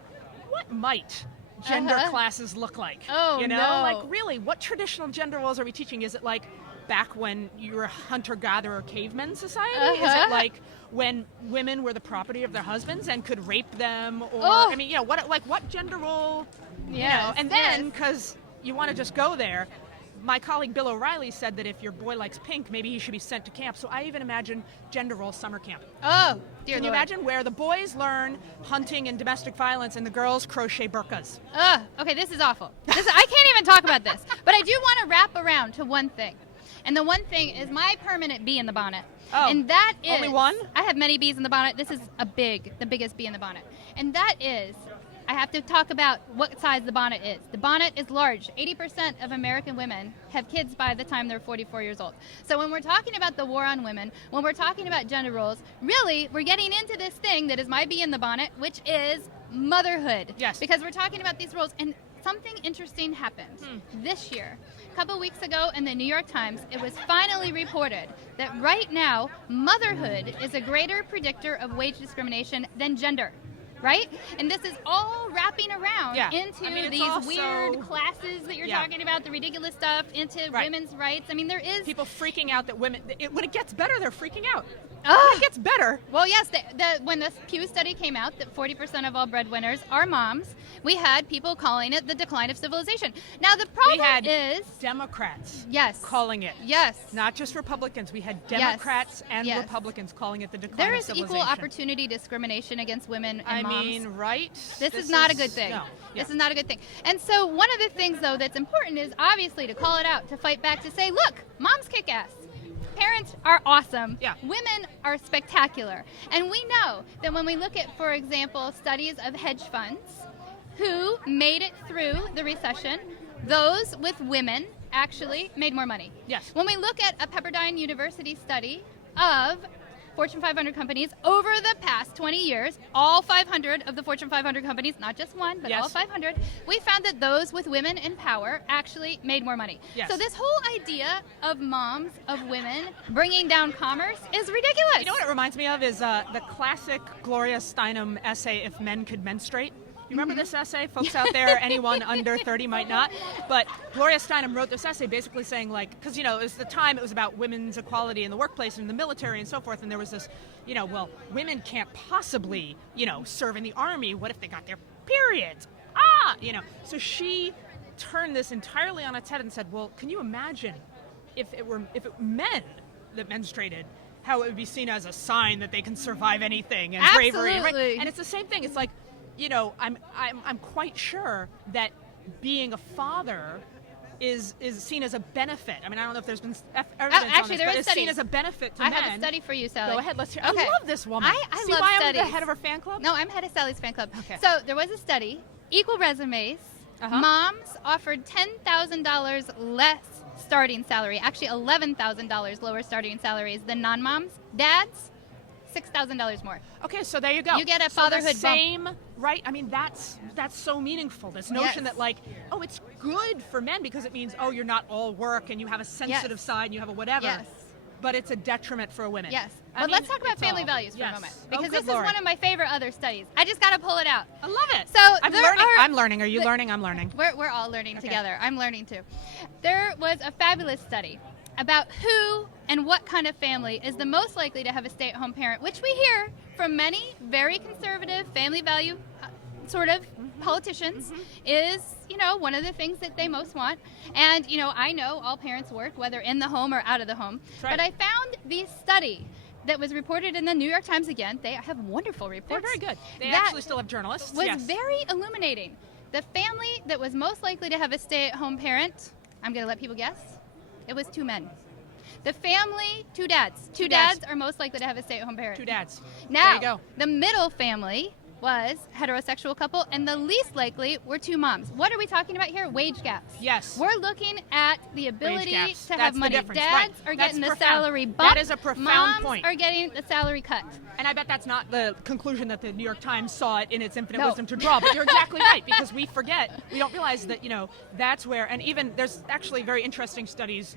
what might gender classes look like. Like really, what traditional gender roles are we teaching? Is it like back when you were a hunter-gatherer caveman society? Is it like when women were the property of their husbands and could rape them? Or what gender role? And then, because you want to just go there, my colleague Bill O'Reilly said that if your boy likes pink, maybe he should be sent to camp. So I even imagine gender role summer camp. Oh, dear Can you imagine where the boys learn hunting and domestic violence and the girls crochet burqas? Okay, this is awful. I can't even talk about this. But I do want to wrap around to one thing. And the one thing is my permanent bee in the bonnet. Oh, and that is... Only one? I have many bees in the bonnet. This is the biggest bee in the bonnet. And that is... I have to talk about what size the bonnet is. The bonnet is large. 80% of American women have kids by the time they're 44 years old. So when we're talking about the war on women, when we're talking about gender roles, really, we're getting into this thing that is my bee in the bonnet, which is motherhood. Yes. Because we're talking about these roles. And something interesting happened this year. A couple weeks ago in the New York Times, it was finally reported that right now, motherhood is a greater predictor of wage discrimination than gender. Right? And this is all wrapping around into these weird classes that you're talking about, the ridiculous stuff, into women's rights. I mean, there is... People freaking out that women... when it gets better, they're freaking out. When it gets better... Well, yes, when the Pew study came out that 40% of all breadwinners are moms, we had people calling it the decline of civilization. Now, the problem is... Democrats calling it. Yes. Not just Republicans. We had Democrats and Republicans calling it the decline of civilization. There is equal opportunity discrimination against women and moms moms. right? This is not a good thing. No. Yeah. This is not a good thing. And so one of the things, though, that's important is obviously to call it out, to fight back, to say, look, moms kick ass. Parents are awesome. Yeah. Women are spectacular. And we know that when we look at, for example, studies of hedge funds who made it through the recession, those with women actually made more money. Yes. When we look at a Pepperdine University study of Fortune 500 companies over the past 20 years, all 500 of the Fortune 500 companies, not just one, but Yes. all 500, we found that those with women in power actually made more money. Yes. So this whole idea of moms, of women, bringing down commerce is ridiculous. You know what it reminds me of is the classic Gloria Steinem essay, If Men Could Menstruate. You remember this essay? Folks out there, anyone under 30 might not. But Gloria Steinem wrote this essay basically saying, like, because, it was the time it was about women's equality in the workplace and in the military and so forth. And there was this, well, women can't possibly, serve in the army. What if they got their periods? So she turned this entirely on its head and said, well, can you imagine if it were men that menstruated? How it would be seen as a sign that they can survive anything and bravery. Absolutely. And it's the same thing. It's like, I'm quite sure that being a father is seen as a benefit. I mean, I don't know if there's been evidence actually, on this, there but is it's seen studies. as a benefit to I men. have a study for you, Sally. Go ahead, let's hear. Okay. I love this woman. I See love why studies. I'm the head of her fan club? No, I'm head of Sally's fan club. Okay. So there was a study, equal resumes, Uh-huh. moms offered $10,000 less starting salary, actually $11,000 lower starting salaries than non-moms. Dads, $6,000 more. Okay, so there you go. You get a So fatherhood the bump. same, right? I mean, that's so meaningful. This notion Yes. that, like, oh, it's good for men because it means, oh, you're not all work and you have a sensitive side and you have a whatever. Yes. But it's a detriment for women. Yes. I But mean, let's talk about it's family all- values for yes. a moment. Oh, Because good this is Lord. one of my favorite other studies. I just got to pull it out. I love it. So I'm there learning. are- I'm learning. Are you But- learning? I'm learning. We're all learning Okay. together. I'm learning too. There was a fabulous study about who and what kind of family is the most likely to have a stay-at-home parent, which we hear from many very conservative family value sort of politicians is, one of the things that they most want. And, I know all parents work, whether in the home or out of the home. That's right. But I found the study that was reported in the New York Times again. They have wonderful They're reports. very good. They That actually still have journalists. was yes. very illuminating. The family that was most likely to have a stay-at-home parent, I'm going to let people guess, it was two men. The family, two dads. Two dads. dads are most likely to have a stay-at-home parent. Two dads. Now, there you go. the middle family was heterosexual couple, and the least likely were two moms. What are we talking about here? Wage gaps. Yes. We're looking at the Wage ability gaps. to That's have the money. difference, Dads right. are That's getting the profound. salary bump. That is a profound Moms point. are getting the salary cut. And I bet that's not the conclusion that the New York Times saw it in its infinite No. wisdom to draw. But you're exactly right, because we don't realize that, that's where, and even there's actually very interesting studies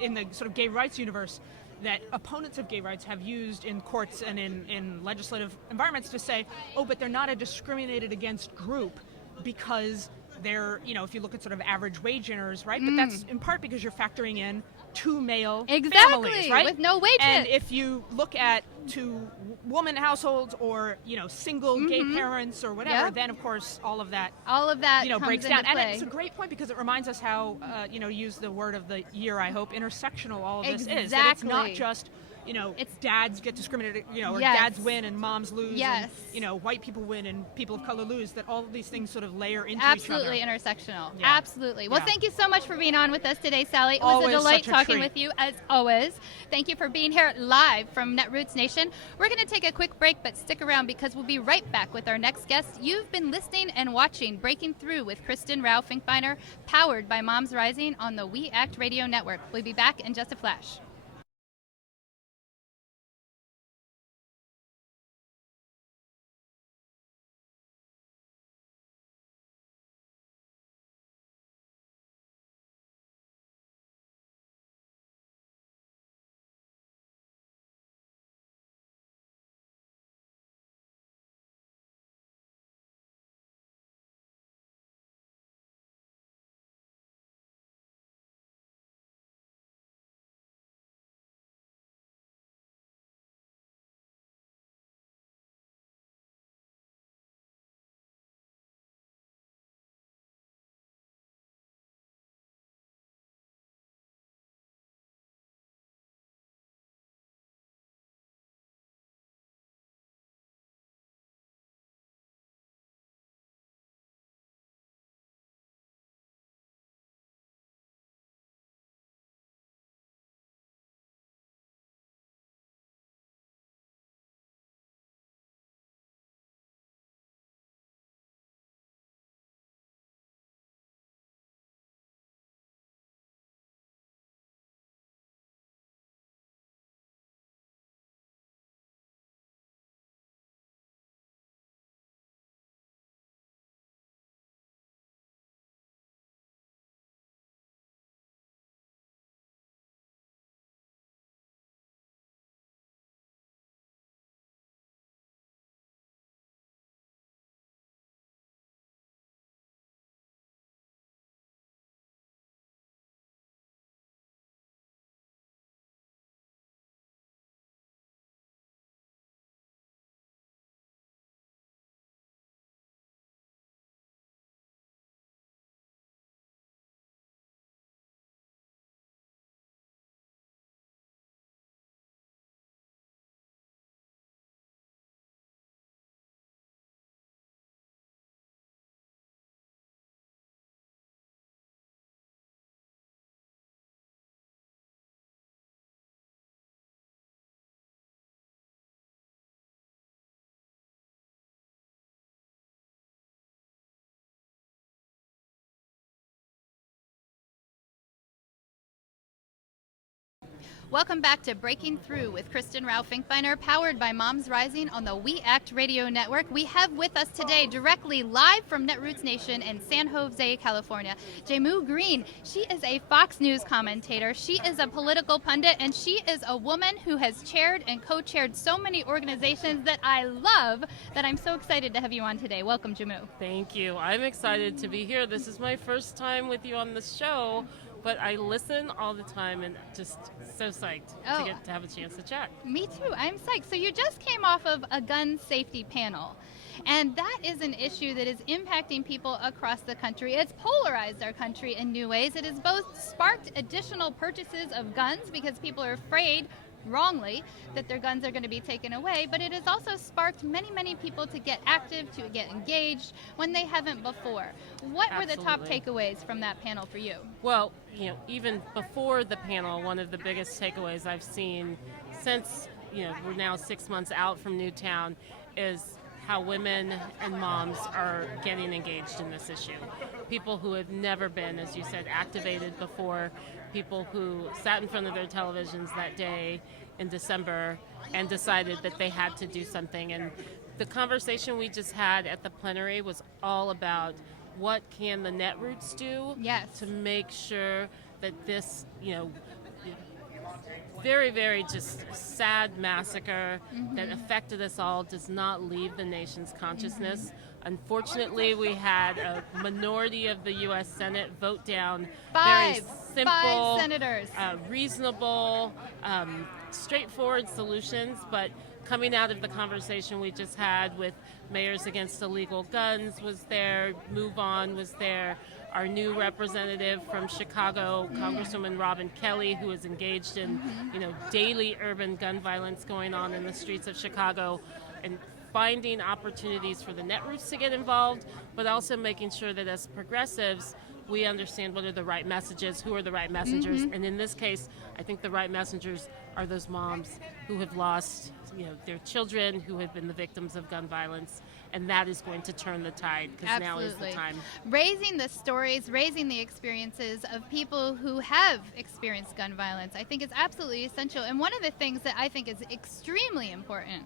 in the sort of gay rights universe that opponents of gay rights have used in courts and in legislative environments to say, oh, but they're not a discriminated against group because they're, if you look at sort of average wage earners, right? But that's in part because you're factoring in two male Exactly, families, right? with no wage And hit. if you look at two woman households or, single gay parents or whatever, Yep. then of course all of that All of that comes breaks into down. play. And it's a great point because it reminds us how, use the word of the year, I hope, intersectional all of this is. That it's not Exactly. just, It's- dads get discriminated, or Yes. dads win and moms lose. Yes. And, white people win and people of color lose, that all of these things sort of layer into Absolutely each other. intersectional. Yeah. Absolutely. Well, Yeah. thank you so much for being on with us today, Sally. It was Always a delight such a talking treat. with you, as always. Thank you for being here live from Netroots Nation. We're going to take a quick break, but stick around because we'll be right back with our next guest. You've been listening and watching Breaking Through with Kristin Rowe-Finkbeiner, powered by MomsRising on the We Act Radio Network. We'll be back in just a flash. Welcome back to Breaking Through with Kristin Rowe-Finkbeiner, powered by Moms Rising on the We Act Radio Network. We have with us today, directly live from Netroots Nation in San Jose, California, Jamu Green. She is a Fox News commentator. She is a political pundit, and she is a woman who has chaired and co-chaired so many organizations that I love, that I'm so excited to have you on today. Welcome, Jamu. Thank you. I'm excited to be here. This is my first time with you on the show, but I listen all the time and just so psyched to get to have a chance to chat. Me too. I'm psyched. So you just came off of a gun safety panel, and that is an issue that is impacting people across the country. It's polarized our country in new ways. It has both sparked additional purchases of guns because people are afraid, wrongly, that their guns are going to be taken away, but it has also sparked many people to get active, to get engaged when they haven't before. What were the top takeaways from that panel for you? Well, even before the panel, one of the biggest takeaways I've seen since, we're now 6 months out from Newtown is how women and moms are getting engaged in this issue. People who have never been, as you said, activated before, people who sat in front of their televisions that day in December and decided that they had to do something. And the conversation we just had at the plenary was all about what can the Netroots do to make sure that this, very just sad massacre that affected us all does not leave the nation's consciousness. Unfortunately, we had a minority of the U.S. Senate vote down very simple, 5 senators. Reasonable, straightforward solutions, but coming out of the conversation we just had with Mayors Against Illegal Guns was there, Move On was there, our new representative from Chicago, Congresswoman Robin Kelly, who is engaged in, daily urban gun violence going on in the streets of Chicago, and finding opportunities for the Netroots to get involved, but also making sure that as progressives, we understand what are the right messages, who are the right messengers, and in this case, I think the right messengers are those moms who have lost, their children, who have been the victims of gun violence, and that is going to turn the tide, because now is the time. Raising the stories, raising the experiences of people who have experienced gun violence, I think is absolutely essential. And one of the things that I think is extremely important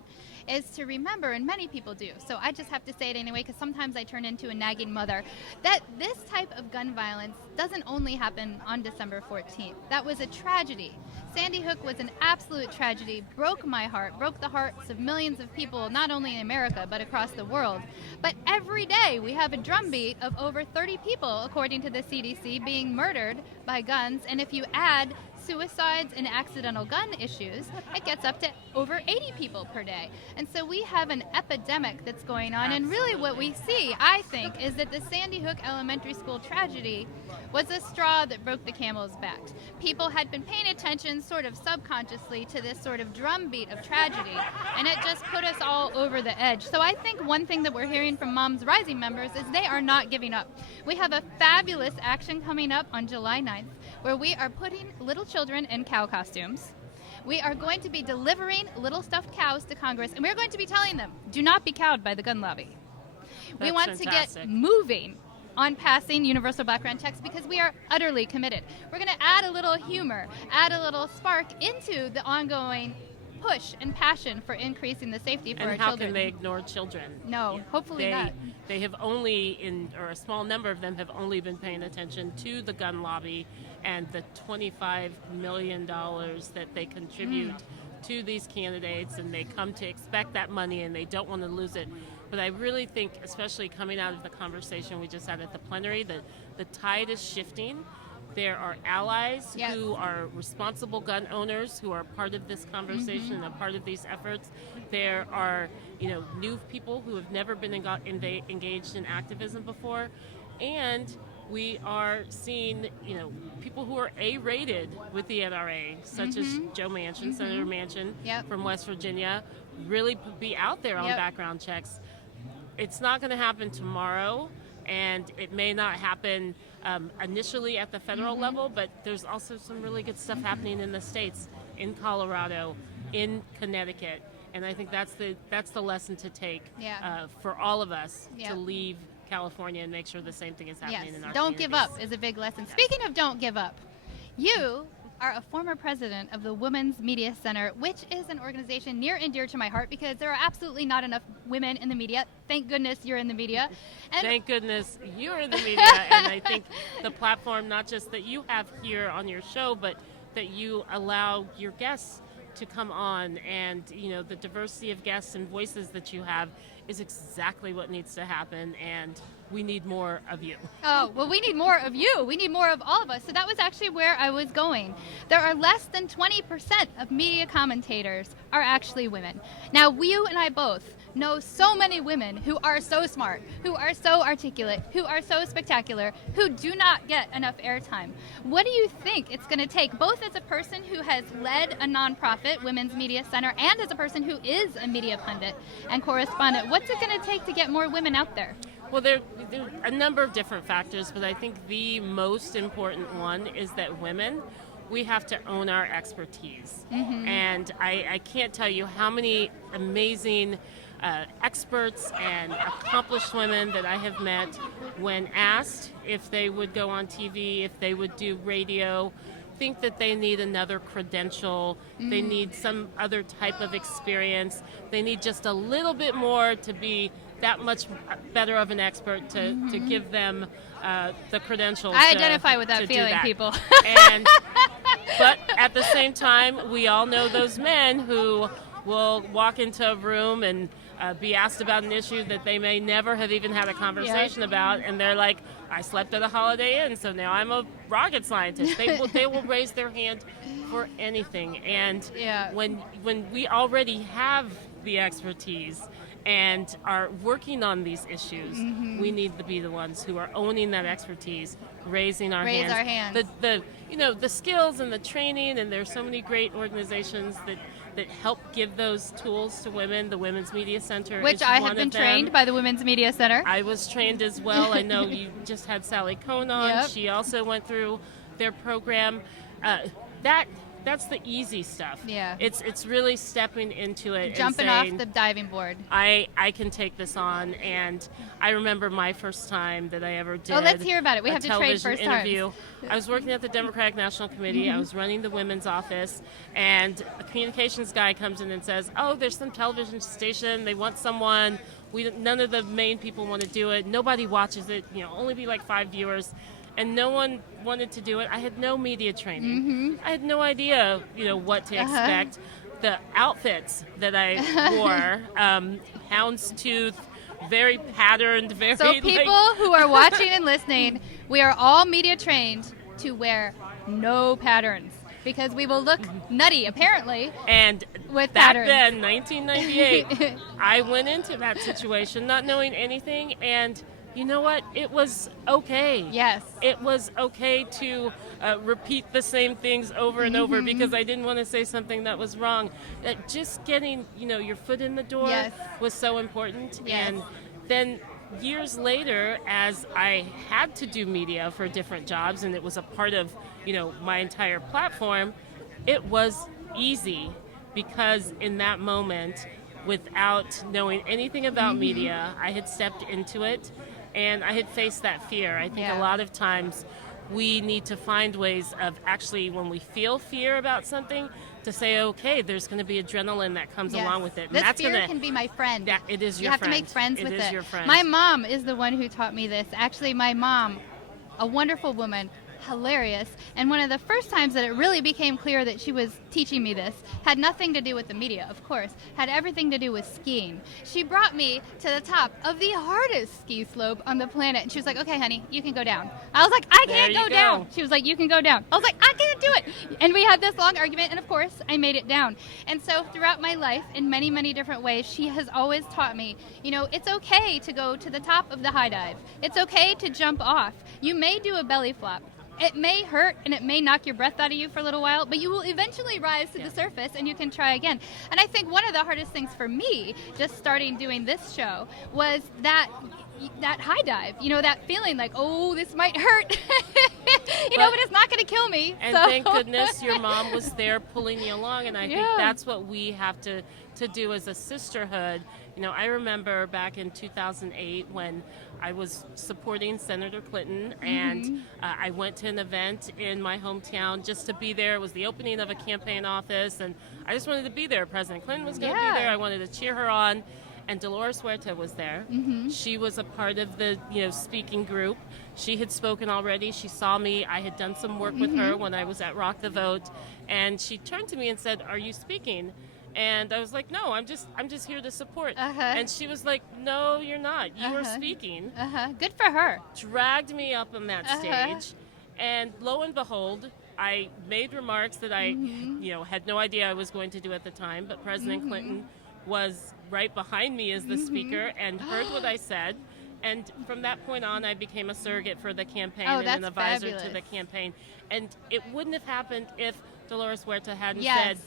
is to remember, and many people do, so I just have to say it anyway because sometimes I turn into a nagging mother, that this type of gun violence doesn't only happen on December 14th. That was a tragedy. Sandy Hook was an absolute tragedy, broke my heart, broke the hearts of millions of people, not only in America, but across the world. But every day we have a drumbeat of over 30 people, according to the CDC, being murdered by guns, and if you add suicides and accidental gun issues, it gets up to over 80 people per day. And so we have an epidemic that's going on. And really what we see, I think, is that the Sandy Hook Elementary School tragedy was a straw that broke the camel's back. People had been paying attention sort of subconsciously to this sort of drumbeat of tragedy, and it just put us all over the edge. So I think one thing that we're hearing from Moms Rising members is they are not giving up. We have a fabulous action coming up on July 9th, where we are putting little children in cow costumes. We are going to be delivering little stuffed cows to Congress, and we're going to be telling them, do not be cowed by the gun lobby. We want to get moving on passing universal background checks because we are utterly committed. We're going to add a little humor, add a little spark into the ongoing push and passion for increasing the safety for our children. And how can they ignore children? No, hopefully not. They have only, or a small number of them have only been paying attention to the gun lobby and the $25 million that they contribute to these candidates, and they come to expect that money and they don't want to lose it. But I really think, especially coming out of the conversation we just had at the plenary, that the tide is shifting. There are allies who are responsible gun owners who are part of this conversation and a part of these efforts. There are, new people who have never been engaged in activism before, and we are seeing, people who are A-rated with the NRA, such as Joe Manchin, Senator Manchin from West Virginia, really be out there on background checks. It's not going to happen tomorrow, and it may not happen initially at the federal level, but there's also some really good stuff happening in the states, in Colorado, in Connecticut, and I think that's the lesson to take for all of us to leave California and make sure the same thing is happening in our Don't communities. give up is a big lesson. Speaking of don't give up, you are a former president of the Women's Media Center, which is an organization near and dear to my heart because there are absolutely not enough women in the media. Thank goodness you're in the media. And Thank goodness you're in the media, and I think the platform, not just that you have here on your show, but that you allow your guests to come on, and the diversity of guests and voices that you have is exactly what needs to happen, and we need more of you. Oh, well, we need more of you. We need more of all of us. So that was actually where I was going. There are less than 20% of media commentators are actually women. Now, you and I both know so many women who are so smart, who are so articulate, who are so spectacular, who do not get enough airtime. What do you think it's going to take, both as a person who has led a nonprofit, Women's Media Center, and as a person who is a media pundit and correspondent? What's it going to take to get more women out there? Well, there are a number of different factors, but I think the most important one is that women, we have to own our expertise. And I can't tell you how many amazing experts and accomplished women that I have met when asked if they would go on TV, if they would do radio, think that they need another credential, they need some other type of experience, they need just a little bit more to be that much better of an expert to give them the credentials. I identify with that feeling, people. But at the same time, we all know those men who will walk into a room and be asked about an issue that they may never have even had a conversation about, and they're like, I slept at a Holiday Inn, so now I'm a rocket scientist. They will raise their hand for anything. And when we already have the expertise and are working on these issues, we need to be the ones who are owning that expertise, raising our hands. Raise our hands. The skills and the training, and there's so many great organizations that help give those tools to women. The Women's Media Center Which is I one have been of them. trained by the Women's Media Center. I was trained as well. I know you just had Sally Cohn on. Yep. She also went through their program. That's the easy stuff. Yeah. It's really stepping into it, Jumping and saying, off the diving board. I can take this on. And I remember my first time that I ever did. Oh, let's hear about it. We have to trade television first interview. times. I was working at the Democratic National Committee. I was running the women's office, and a communications guy comes in and says, "Oh, there's some television station. They want someone. None of the main people want to do it. Nobody watches it. Only be like 5 viewers." And no one wanted to do it. I had no media training. I had no idea, what to expect. The outfits that I wore, houndstooth, very patterned, very. So people who are watching and listening, we are all media trained to wear no patterns because we will look nutty, apparently. And with back patterns. then, 1998, I went into that situation not knowing anything, and you know what? It was okay. Yes. It was okay to repeat the same things over and over because I didn't want to say something that was wrong. Just getting, your foot in the door was so important. Yes. And then years later, as I had to do media for different jobs, and it was a part of, my entire platform, it was easy because in that moment, without knowing anything about media, I had stepped into it. And I had faced that fear. I think a lot of times we need to find ways of actually, when we feel fear about something, to say, okay, there's going to be adrenaline that comes along with it. And This that's fear can be my friend. Yeah, it is your You have friend. to make friends with It it. is your friend. My mom is the one who taught me this. Actually, my mom, a wonderful woman, hilarious, and one of the first times that it really became clear that she was teaching me this had nothing to do with the media, of course, had everything to do with skiing. She brought me to the top of the hardest ski slope on the planet, and she was like, okay, honey, you can go down. I was like, I can't go down. She was like, you can go down. I was like, I can't do it. And we had this long argument, and of course, I made it down. And so throughout my life, in many, many different ways, she has always taught me, it's okay to go to the top of the high dive. It's okay to jump off. You may do a belly flop. It may hurt and it may knock your breath out of you for a little while, but you will eventually rise to the surface and you can try again. And I think one of the hardest things for me, just starting doing this show, was that high dive. That feeling like, oh, this might hurt. But it's not going to kill me. And thank goodness your mom was there pulling you along. And I think that's what we have to do as a sisterhood, I remember back in 2008 when I was supporting Senator Clinton, and I went to an event in my hometown just to be there. It was the opening of a campaign office, and I just wanted to be there. President Clinton was going to be there. I wanted to cheer her on, and Dolores Huerta was there. She was a part of the speaking group. She had spoken already. She saw me. I had done some work with her when I was at Rock the Vote, and she turned to me and said, "Are you speaking?" And I was like, "No, I'm just here to support." And she was like, "No, you're not. You are speaking." Good for her. Dragged me up on that stage, and lo and behold, I made remarks that I, had no idea I was going to do at the time. But President Clinton was right behind me as the speaker and heard what I said. And from that point on, I became a surrogate for the campaign and an advisor to the campaign. And it wouldn't have happened if Dolores Huerta hadn't said,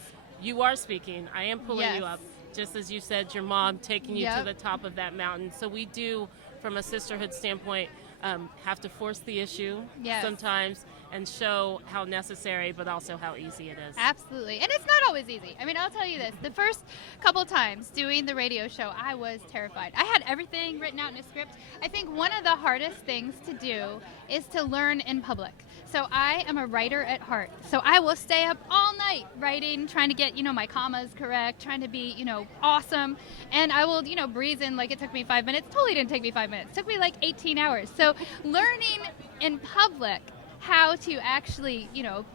"You are speaking. I am pulling you up." Just as you said, your mom taking you to the top of that mountain. So we do, from a sisterhood standpoint, have to force the issue sometimes and show how necessary, but also how easy it is. Absolutely. And it's not always easy. I mean, I'll tell you this. The first couple times doing the radio show, I was terrified. I had everything written out in a script. I think one of the hardest things to do is to learn in public. So I am a writer at heart. So I will stay up all night writing, trying to get, my commas correct, trying to be, awesome. And I will, breeze in like it took me 5 minutes. Totally didn't take me 5 minutes. It took me like 18 hours. So learning in public how to actually,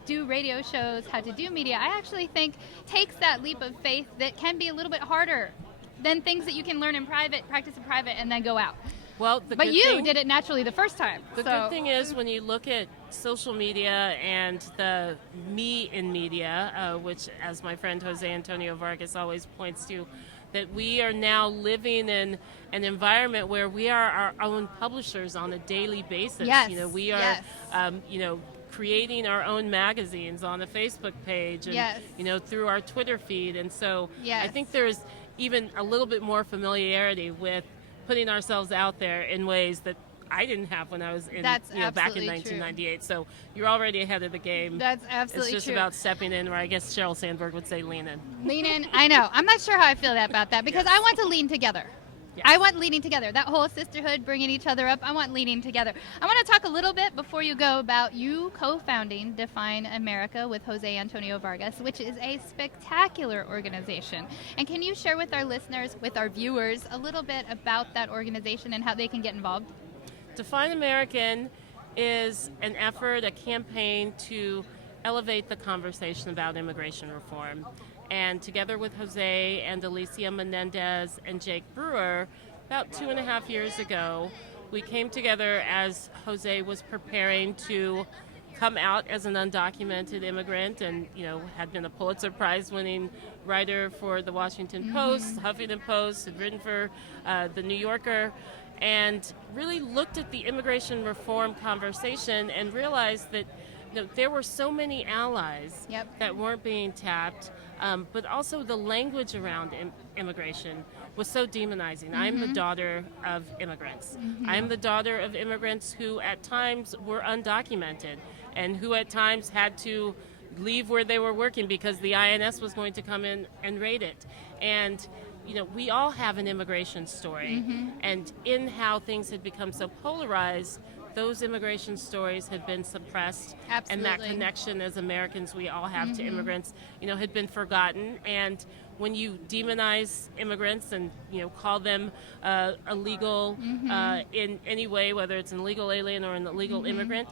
do radio shows, how to do media, I actually think takes that leap of faith that can be a little bit harder than things that you can learn in private, practice in private, and then go out. Well, but you did it naturally the first time. The good thing is when you look at social media and the me in media, which, as my friend Jose Antonio Vargas always points to, that we are now living in an environment where we are our own publishers on a daily basis. We are, creating our own magazines on a Facebook page and, through our Twitter feed. And so I think there's even a little bit more familiarity with putting ourselves out there in ways that I didn't have when I was in, back in 1998. True. So you're already ahead of the game. That's absolutely true. It's just about stepping in, or I guess Sheryl Sandberg would say lean in. Lean in. I know. I'm not sure how I feel about that because I want to lean together. Yes. I want leaning together. That whole sisterhood, bringing each other up, I want leaning together. I want to talk a little bit before you go about you co-founding Define America with Jose Antonio Vargas, which is a spectacular organization. And can you share with our listeners, with our viewers, a little bit about that organization and how they can get involved? Define American is an effort, a campaign to elevate the conversation about immigration reform. And together with Jose and Alicia Menendez and Jake Brewer, about 2.5 years ago, we came together as Jose was preparing to come out as an undocumented immigrant and, had been a Pulitzer Prize winning writer for the Washington Post, Huffington Post, had written for the New Yorker, and really looked at the immigration reform conversation and realized that there were so many allies that weren't being tapped, but also the language around immigration was so demonizing. I'm the daughter of immigrants. I'm the daughter of immigrants who at times were undocumented and who at times had to leave where they were working because the INS was going to come in and raid it. And we all have an immigration story, and in how things had become so polarized, those immigration stories had been suppressed. Absolutely. And that connection as Americans we all have to immigrants, had been forgotten. And when you demonize immigrants and, call them illegal in any way, whether it's an illegal alien or an illegal immigrant,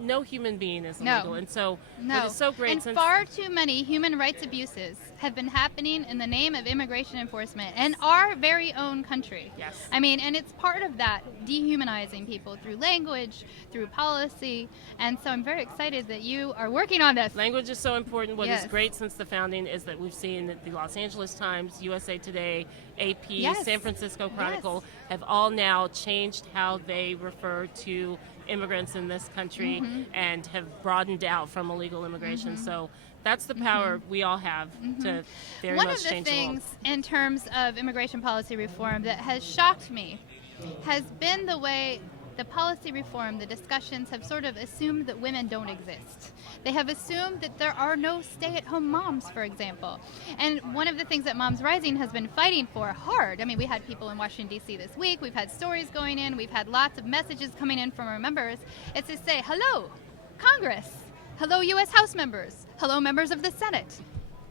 no human being is illegal. And so it is so great. And far too many human rights abuses have been happening in the name of immigration enforcement in our very own country. Yes. I mean, and it's part of that, dehumanizing people through language, through policy. And so I'm very excited that you are working on this. Language is so important. What is great since the founding is that we've seen that the Los Angeles Times, USA Today, AP, San Francisco Chronicle have all now changed how they refer to immigrants in this country and have broadened out from illegal immigration. So that's the power we all have to very much change the world. One of the things in terms of immigration policy reform that has shocked me has been the way the policy reform, the discussions have sort of assumed that women don't exist. They have assumed that there are no stay-at-home moms, for example. And one of the things that MomsRising has been fighting for hard, I mean, we had people in Washington, D.C. this week, we've had stories going in, we've had lots of messages coming in from our members. It's to say, hello, Congress. Hello, U.S. House members. Hello, members of the Senate.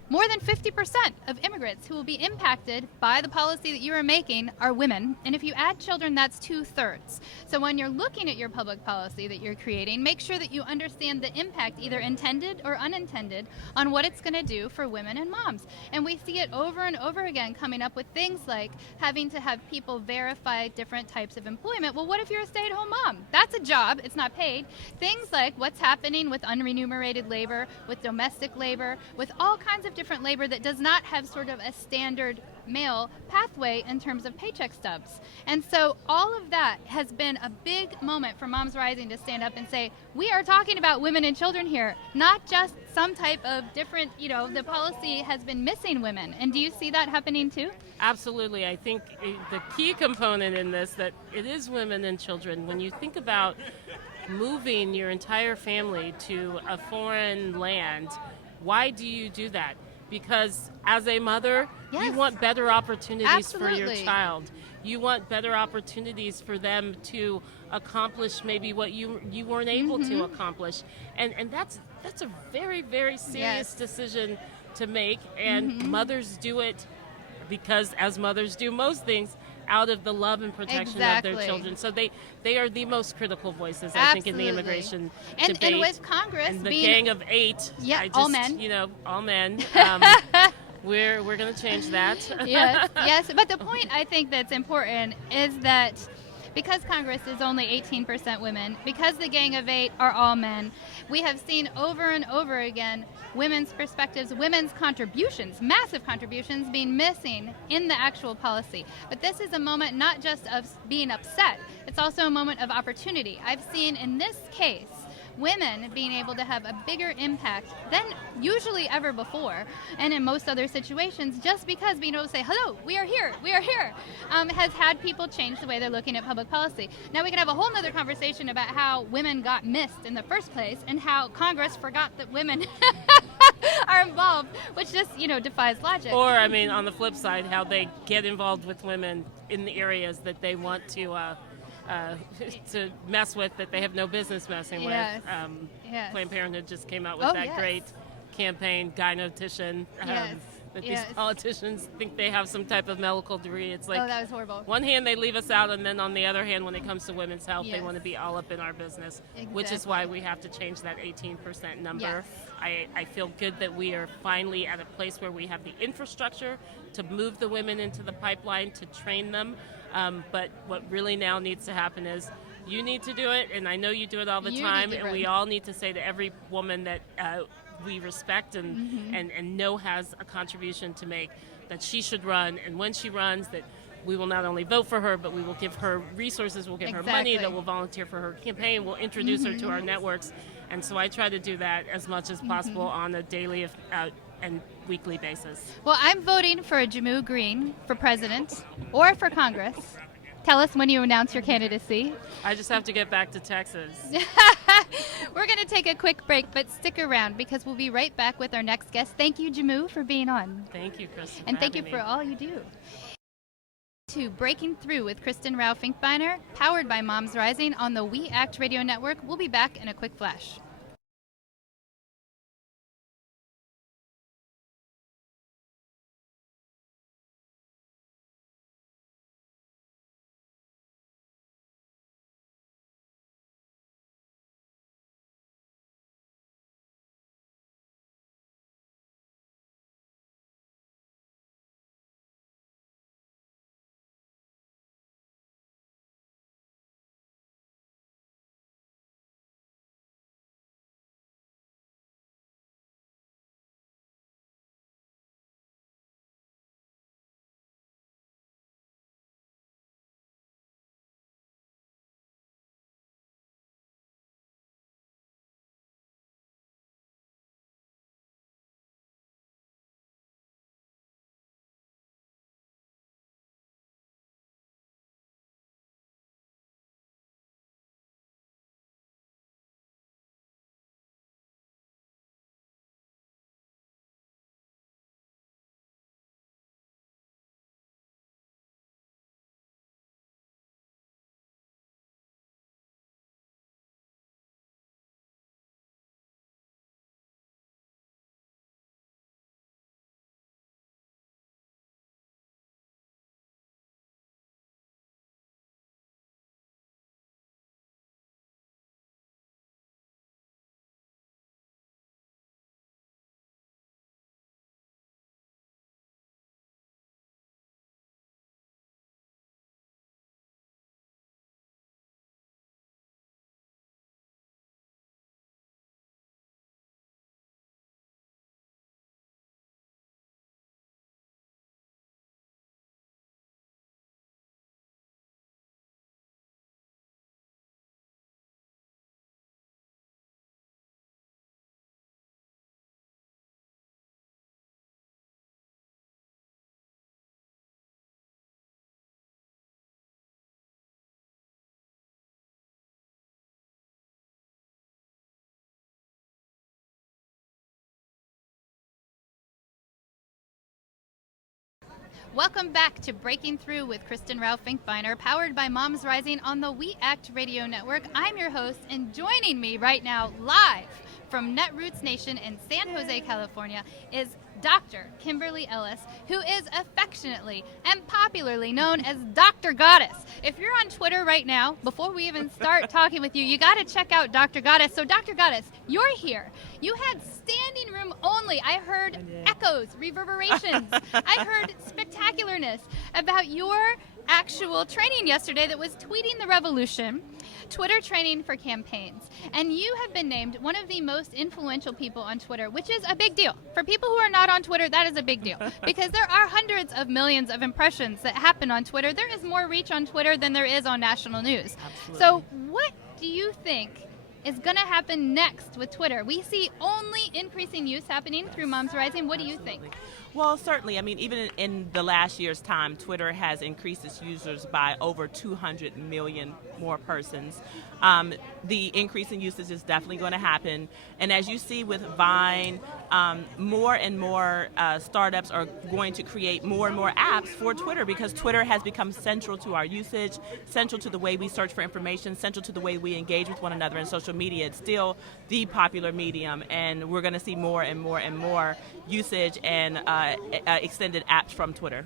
More than 50% of immigrants who will be impacted by the policy that you are making are women. And if you add children, that's 2/3. So when you're looking at your public policy that you're creating, make sure that you understand the impact, either intended or unintended, on what it's going to do for women and moms. And we see it over and over again coming up with things like having to have people verify different types of employment. Well, what if you're a stay-at-home mom? That's a job. It's not paid. Things like what's happening with unremunerated labor, with domestic labor, with all kinds of different labor that does not have sort of a standard male pathway in terms of paycheck stubs. And so all of that has been a big moment for MomsRising to stand up and say, we are talking about women and children here, not just some type of different, the policy has been missing women. And do you see that happening too? Absolutely. I think the key component in this, that it is women and children. When you think about moving your entire family to a foreign land, why do you do that? Because as a mother, yes, you want better opportunities for your absolutely, child. You want better opportunities for them to accomplish maybe what you weren't able to accomplish. And that's a very, very serious yes, decision to make. And mothers do it because, as mothers do most things, out of the love and protection exactly, of their children. So they are the most critical voices, I absolutely, think, in the immigration and debate. And with Congress and the being gang of 8, yeah, all men. All men. We're going to change that. Yes, yes. But the point I think that's important is that because Congress is only 18% women, because the Gang of 8 are all men, we have seen over and over again women's perspectives, women's contributions, massive contributions being missing in the actual policy. But this is a moment not just of being upset, it's also a moment of opportunity. I've seen in this case women being able to have a bigger impact than usually ever before, and in most other situations, just because being able to say, hello, we are here, has had people change the way they're looking at public policy. Now we can have a whole nother conversation about how women got missed in the first place and how Congress forgot that women are involved, which just, defies logic. Or, I mean, on the flip side, how they get involved with women in the areas that they want to mess with, that they have no business messing yes, with. yes. Planned Parenthood just came out with that yes, great campaign, Gynotician, yes, that yes, these politicians think they have some type of medical degree. It's like, oh, that was horrible. one hand they leave us out, and then on the other hand, when it comes to women's health, Yes, they want to be all up in our business, which is exactly, why we have to change that 18% number. yes. I feel good that we are finally at a place where we have the infrastructure to move the women into the pipeline, to train them. But what really now needs to happen is you need to do it, and I know you do it all the You time, need to and we run. all need to say to every woman that we respect and know has a contribution to make, that she should run, and when she runs, that we will not only vote for her, but we will give her resources, we'll give her money, Exactly. that will volunteer for her campaign, we'll introduce her to our networks. And so I try to do that as much as possible on a daily and weekly basis. Well, I'm voting for Jammu Green for president or for Congress. Tell us when you announce your candidacy. I just have to get back to Texas. We're going to take a quick break, but stick around because we'll be right back with our next guest. Thank you, Jammu, for being on. Thank you, Kristin. And thank you for all you do. To Breaking Through with Kristin Rowe-Finkbeiner, powered by MomsRising on the We Act Radio Network. We'll be back in a quick flash. Welcome back to Breaking Through with Kristin Rowe-Finkbeiner, powered by Moms Rising on the We Act Radio Network. I'm your host, and joining me right now, live from Netroots Nation in San Jose, California, is Dr. Kimberly Ellis, who is affectionately and popularly known as Dr. Goddess. If you're on Twitter right now, before we even start talking with you, you got to check out Dr. Goddess. So, Dr. Goddess, you're here. You had standing room only. I heard echoes, reverberations. I heard spectacularness about your actual training yesterday that was Tweeting the Revolution, Twitter training for campaigns. And you have been named one of the most influential people on Twitter, which is a big deal. For people who are not on Twitter, that is a big deal because there are hundreds of millions of impressions that happen on Twitter. There is more reach on Twitter than there is on national news. Absolutely. So what do you think is going to happen next with Twitter? We see only increasing use happening through Moms Rising. What do you think? Well, certainly. I mean, even in the last year's time, Twitter has increased its users by over 200 million more persons. The increase in usage is definitely going to happen. And as you see with Vine, more and more startups are going to create more and more apps for Twitter because Twitter has become central to our usage, central to the way we search for information, central to the way we engage with one another in social media. It's still the popular medium, and we're going to see more and more and more usage and extended apps from Twitter.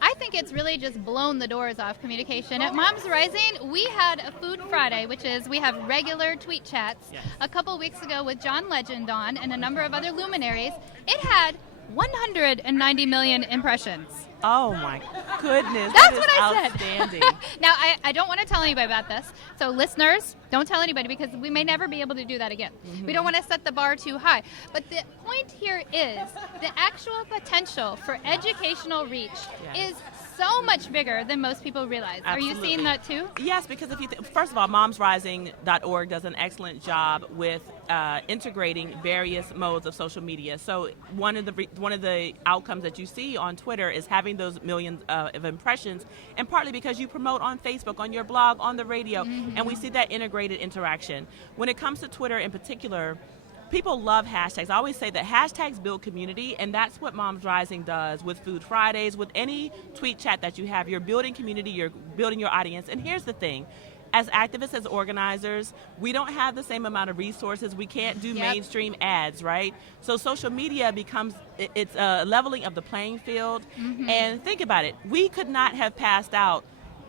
I think it's really just blown the doors off communication. At Moms Rising, we had a Food Friday, which is we have regular tweet chats. Yes. A couple weeks ago with John Legend on and a number of other luminaries. It had 190 million impressions. Oh my goodness. That's that is what I outstanding. said. Now, I don't want to tell anybody about this. So listeners, don't tell anybody because we may never be able to do that again. Mm-hmm. We don't want to set the bar too high. But the point here is the actual potential for educational reach Yes. is so much bigger than most people realize. Absolutely. Are you seeing that too? Yes, because if you first of all, MomsRising.org does an excellent job with integrating various modes of social media. So one of the outcomes that you see on Twitter is having those millions of impressions, and partly because you promote on Facebook, on your blog, on the radio, and we see that integrated interaction. When it comes to Twitter in particular, people love hashtags. I always say that hashtags build community, and that's what Moms Rising does with Food Fridays, with any tweet chat that you have. You're building community, you're building your audience. And here's the thing. As activists, as organizers, we don't have the same amount of resources. We can't do mainstream ads, right? So social media becomes, it's a leveling of the playing field. And think about it. We could not have passed out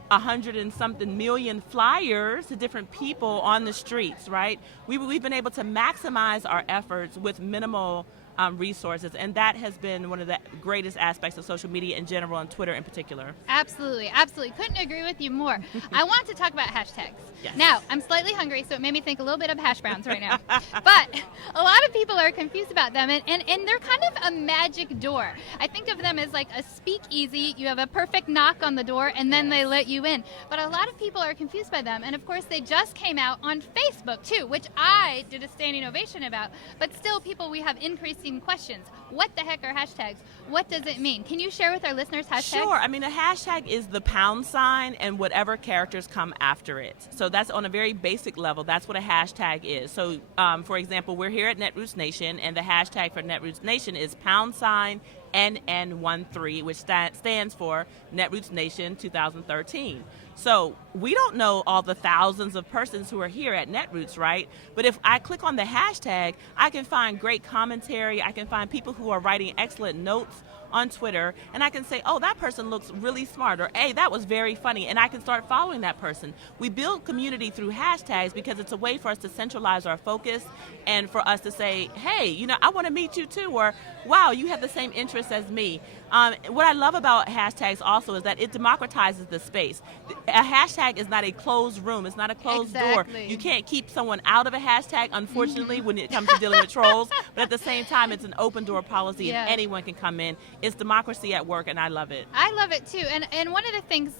100 and something million flyers to different people on the streets, right? We've been able to maximize our efforts with minimal resources, and that has been one of the greatest aspects of social media in general and Twitter in particular. Absolutely, absolutely. Couldn't agree with you more. I want to talk about hashtags. Yes. Now, I'm slightly hungry, so it made me think a little bit of hash browns right now. But a lot of people are confused about them, and they're kind of a magic door. I think of them as like a speakeasy. You have a perfect knock on the door, and then they let you in. But a lot of people are confused by them, and of course, they just came out on Facebook, too, which I did a standing ovation about. But still, people, we have increasing questions. What the heck are hashtags? What does it mean? Can you share with our listeners hashtags? Sure. I mean, a hashtag is the pound sign and whatever characters come after it. So that's on a very basic level. That's what a hashtag is. So, for example, we're here at Netroots Nation, and the hashtag for Netroots Nation is #NN13, which stands for Netroots Nation 2013. So we don't know all the thousands of persons who are here at Netroots, right? But if I click on the hashtag, I can find great commentary. I can find people who are writing excellent notes on Twitter, and I can say, oh, that person looks really smart, or hey, that was very funny, and I can start following that person. We build community through hashtags because it's a way for us to centralize our focus and for us to say, hey, I want to meet you too, or wow, you have the same interests as me. What I love about hashtags also is that it democratizes the space. A hashtag is not a closed room. It's not a closed door. You can't keep someone out of a hashtag, unfortunately, when it comes to dealing with trolls. But at the same time, it's an open door policy, and anyone can come in. It's democracy at work, and I love it. I love it too. And one of the things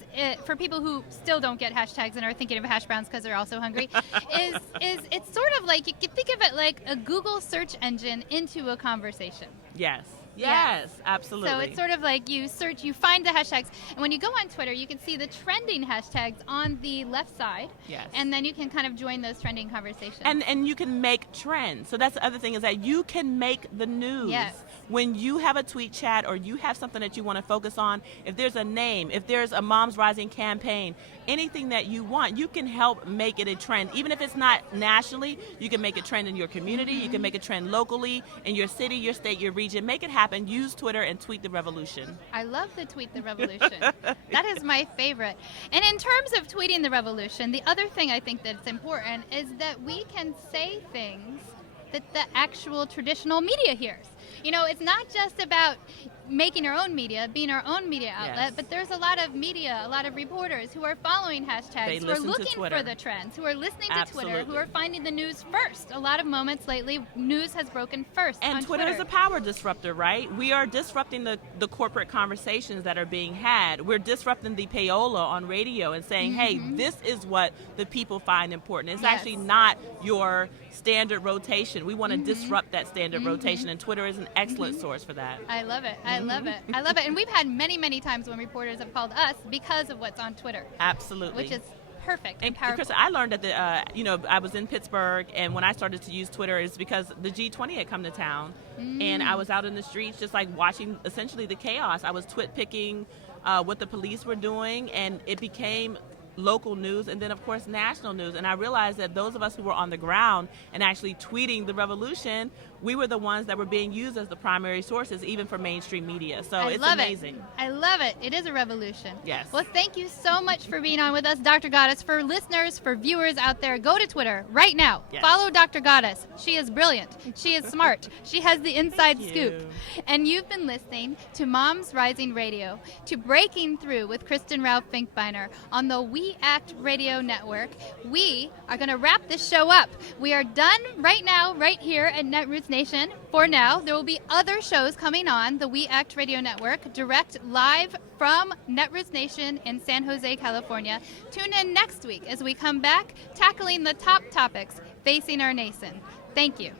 for people who still don't get hashtags and are thinking of hash browns because they're also hungry is it's sort of like, you can think of it like a Google search engine into a conversation. Yes. Yes, absolutely. So it's sort of like you search, you find the hashtags, and when you go on Twitter, you can see the trending hashtags on the left side. Yes. And then you can kind of join those trending conversations. And you can make trends. So that's the other thing, is that you can make the news. Yes. When you have a tweet chat or you have something that you want to focus on, if there's a name, if there's a Moms Rising campaign, anything that you want, you can help make it a trend. Even if it's not nationally, you can make a trend in your community, you can make a trend locally, in your city, your state, your region. Make it happen. Use Twitter and tweet the revolution. I love the Tweet the Revolution. That is my favorite. And in terms of tweeting the revolution, the other thing I think that's important is that we can say things that the actual traditional media hears. You know, it's not just about making our own media, being our own media outlet, Yes. but there's a lot of media, a lot of reporters who are following hashtags, They who are listen to looking Twitter. for the trends, who are listening to Twitter, who Absolutely. are finding the news first. A lot of moments lately, news has broken first And on Twitter is a power disruptor, right? We are disrupting the corporate conversations that are being had. We're disrupting the payola on radio and saying, hey, this is what the people find important. It's Yes. actually not your standard rotation. We want to disrupt that standard rotation, and Twitter is an excellent source for that. I love it. I love it. I love it. And we've had many, many times when reporters have called us because of what's on Twitter, Absolutely. which is perfect and And powerful. Chris, I learned that I was in Pittsburgh, and when I started to use Twitter, it's because the G20 had come to town, and I was out in the streets just like watching essentially the chaos. I was twit picking what the police were doing, and it became local news and then of course national news. And I realized that those of us who were on the ground and actually tweeting the revolution, we were the ones that were being used as the primary sources even for mainstream media. So I it's love amazing. It. I love it. It is a revolution. Yes. Well, thank you so much for being on with us, Dr. Goddess. For listeners, for viewers out there, go to Twitter right now. Yes. Follow Dr. Goddess. She is brilliant. She is smart. She has the inside Thank scoop. you. And you've been listening to Moms Rising Radio, to Breaking Through with Kristin Rowe-Finkbeiner on the We Act Radio Network. We are going to wrap this show up. We are done right now, right here at Netroots Nation. For now, there will be other shows coming on the We Act Radio Network, direct live from Netroots Nation in San Jose, California. Tune in next week as we come back tackling the top topics facing our nation. Thank you.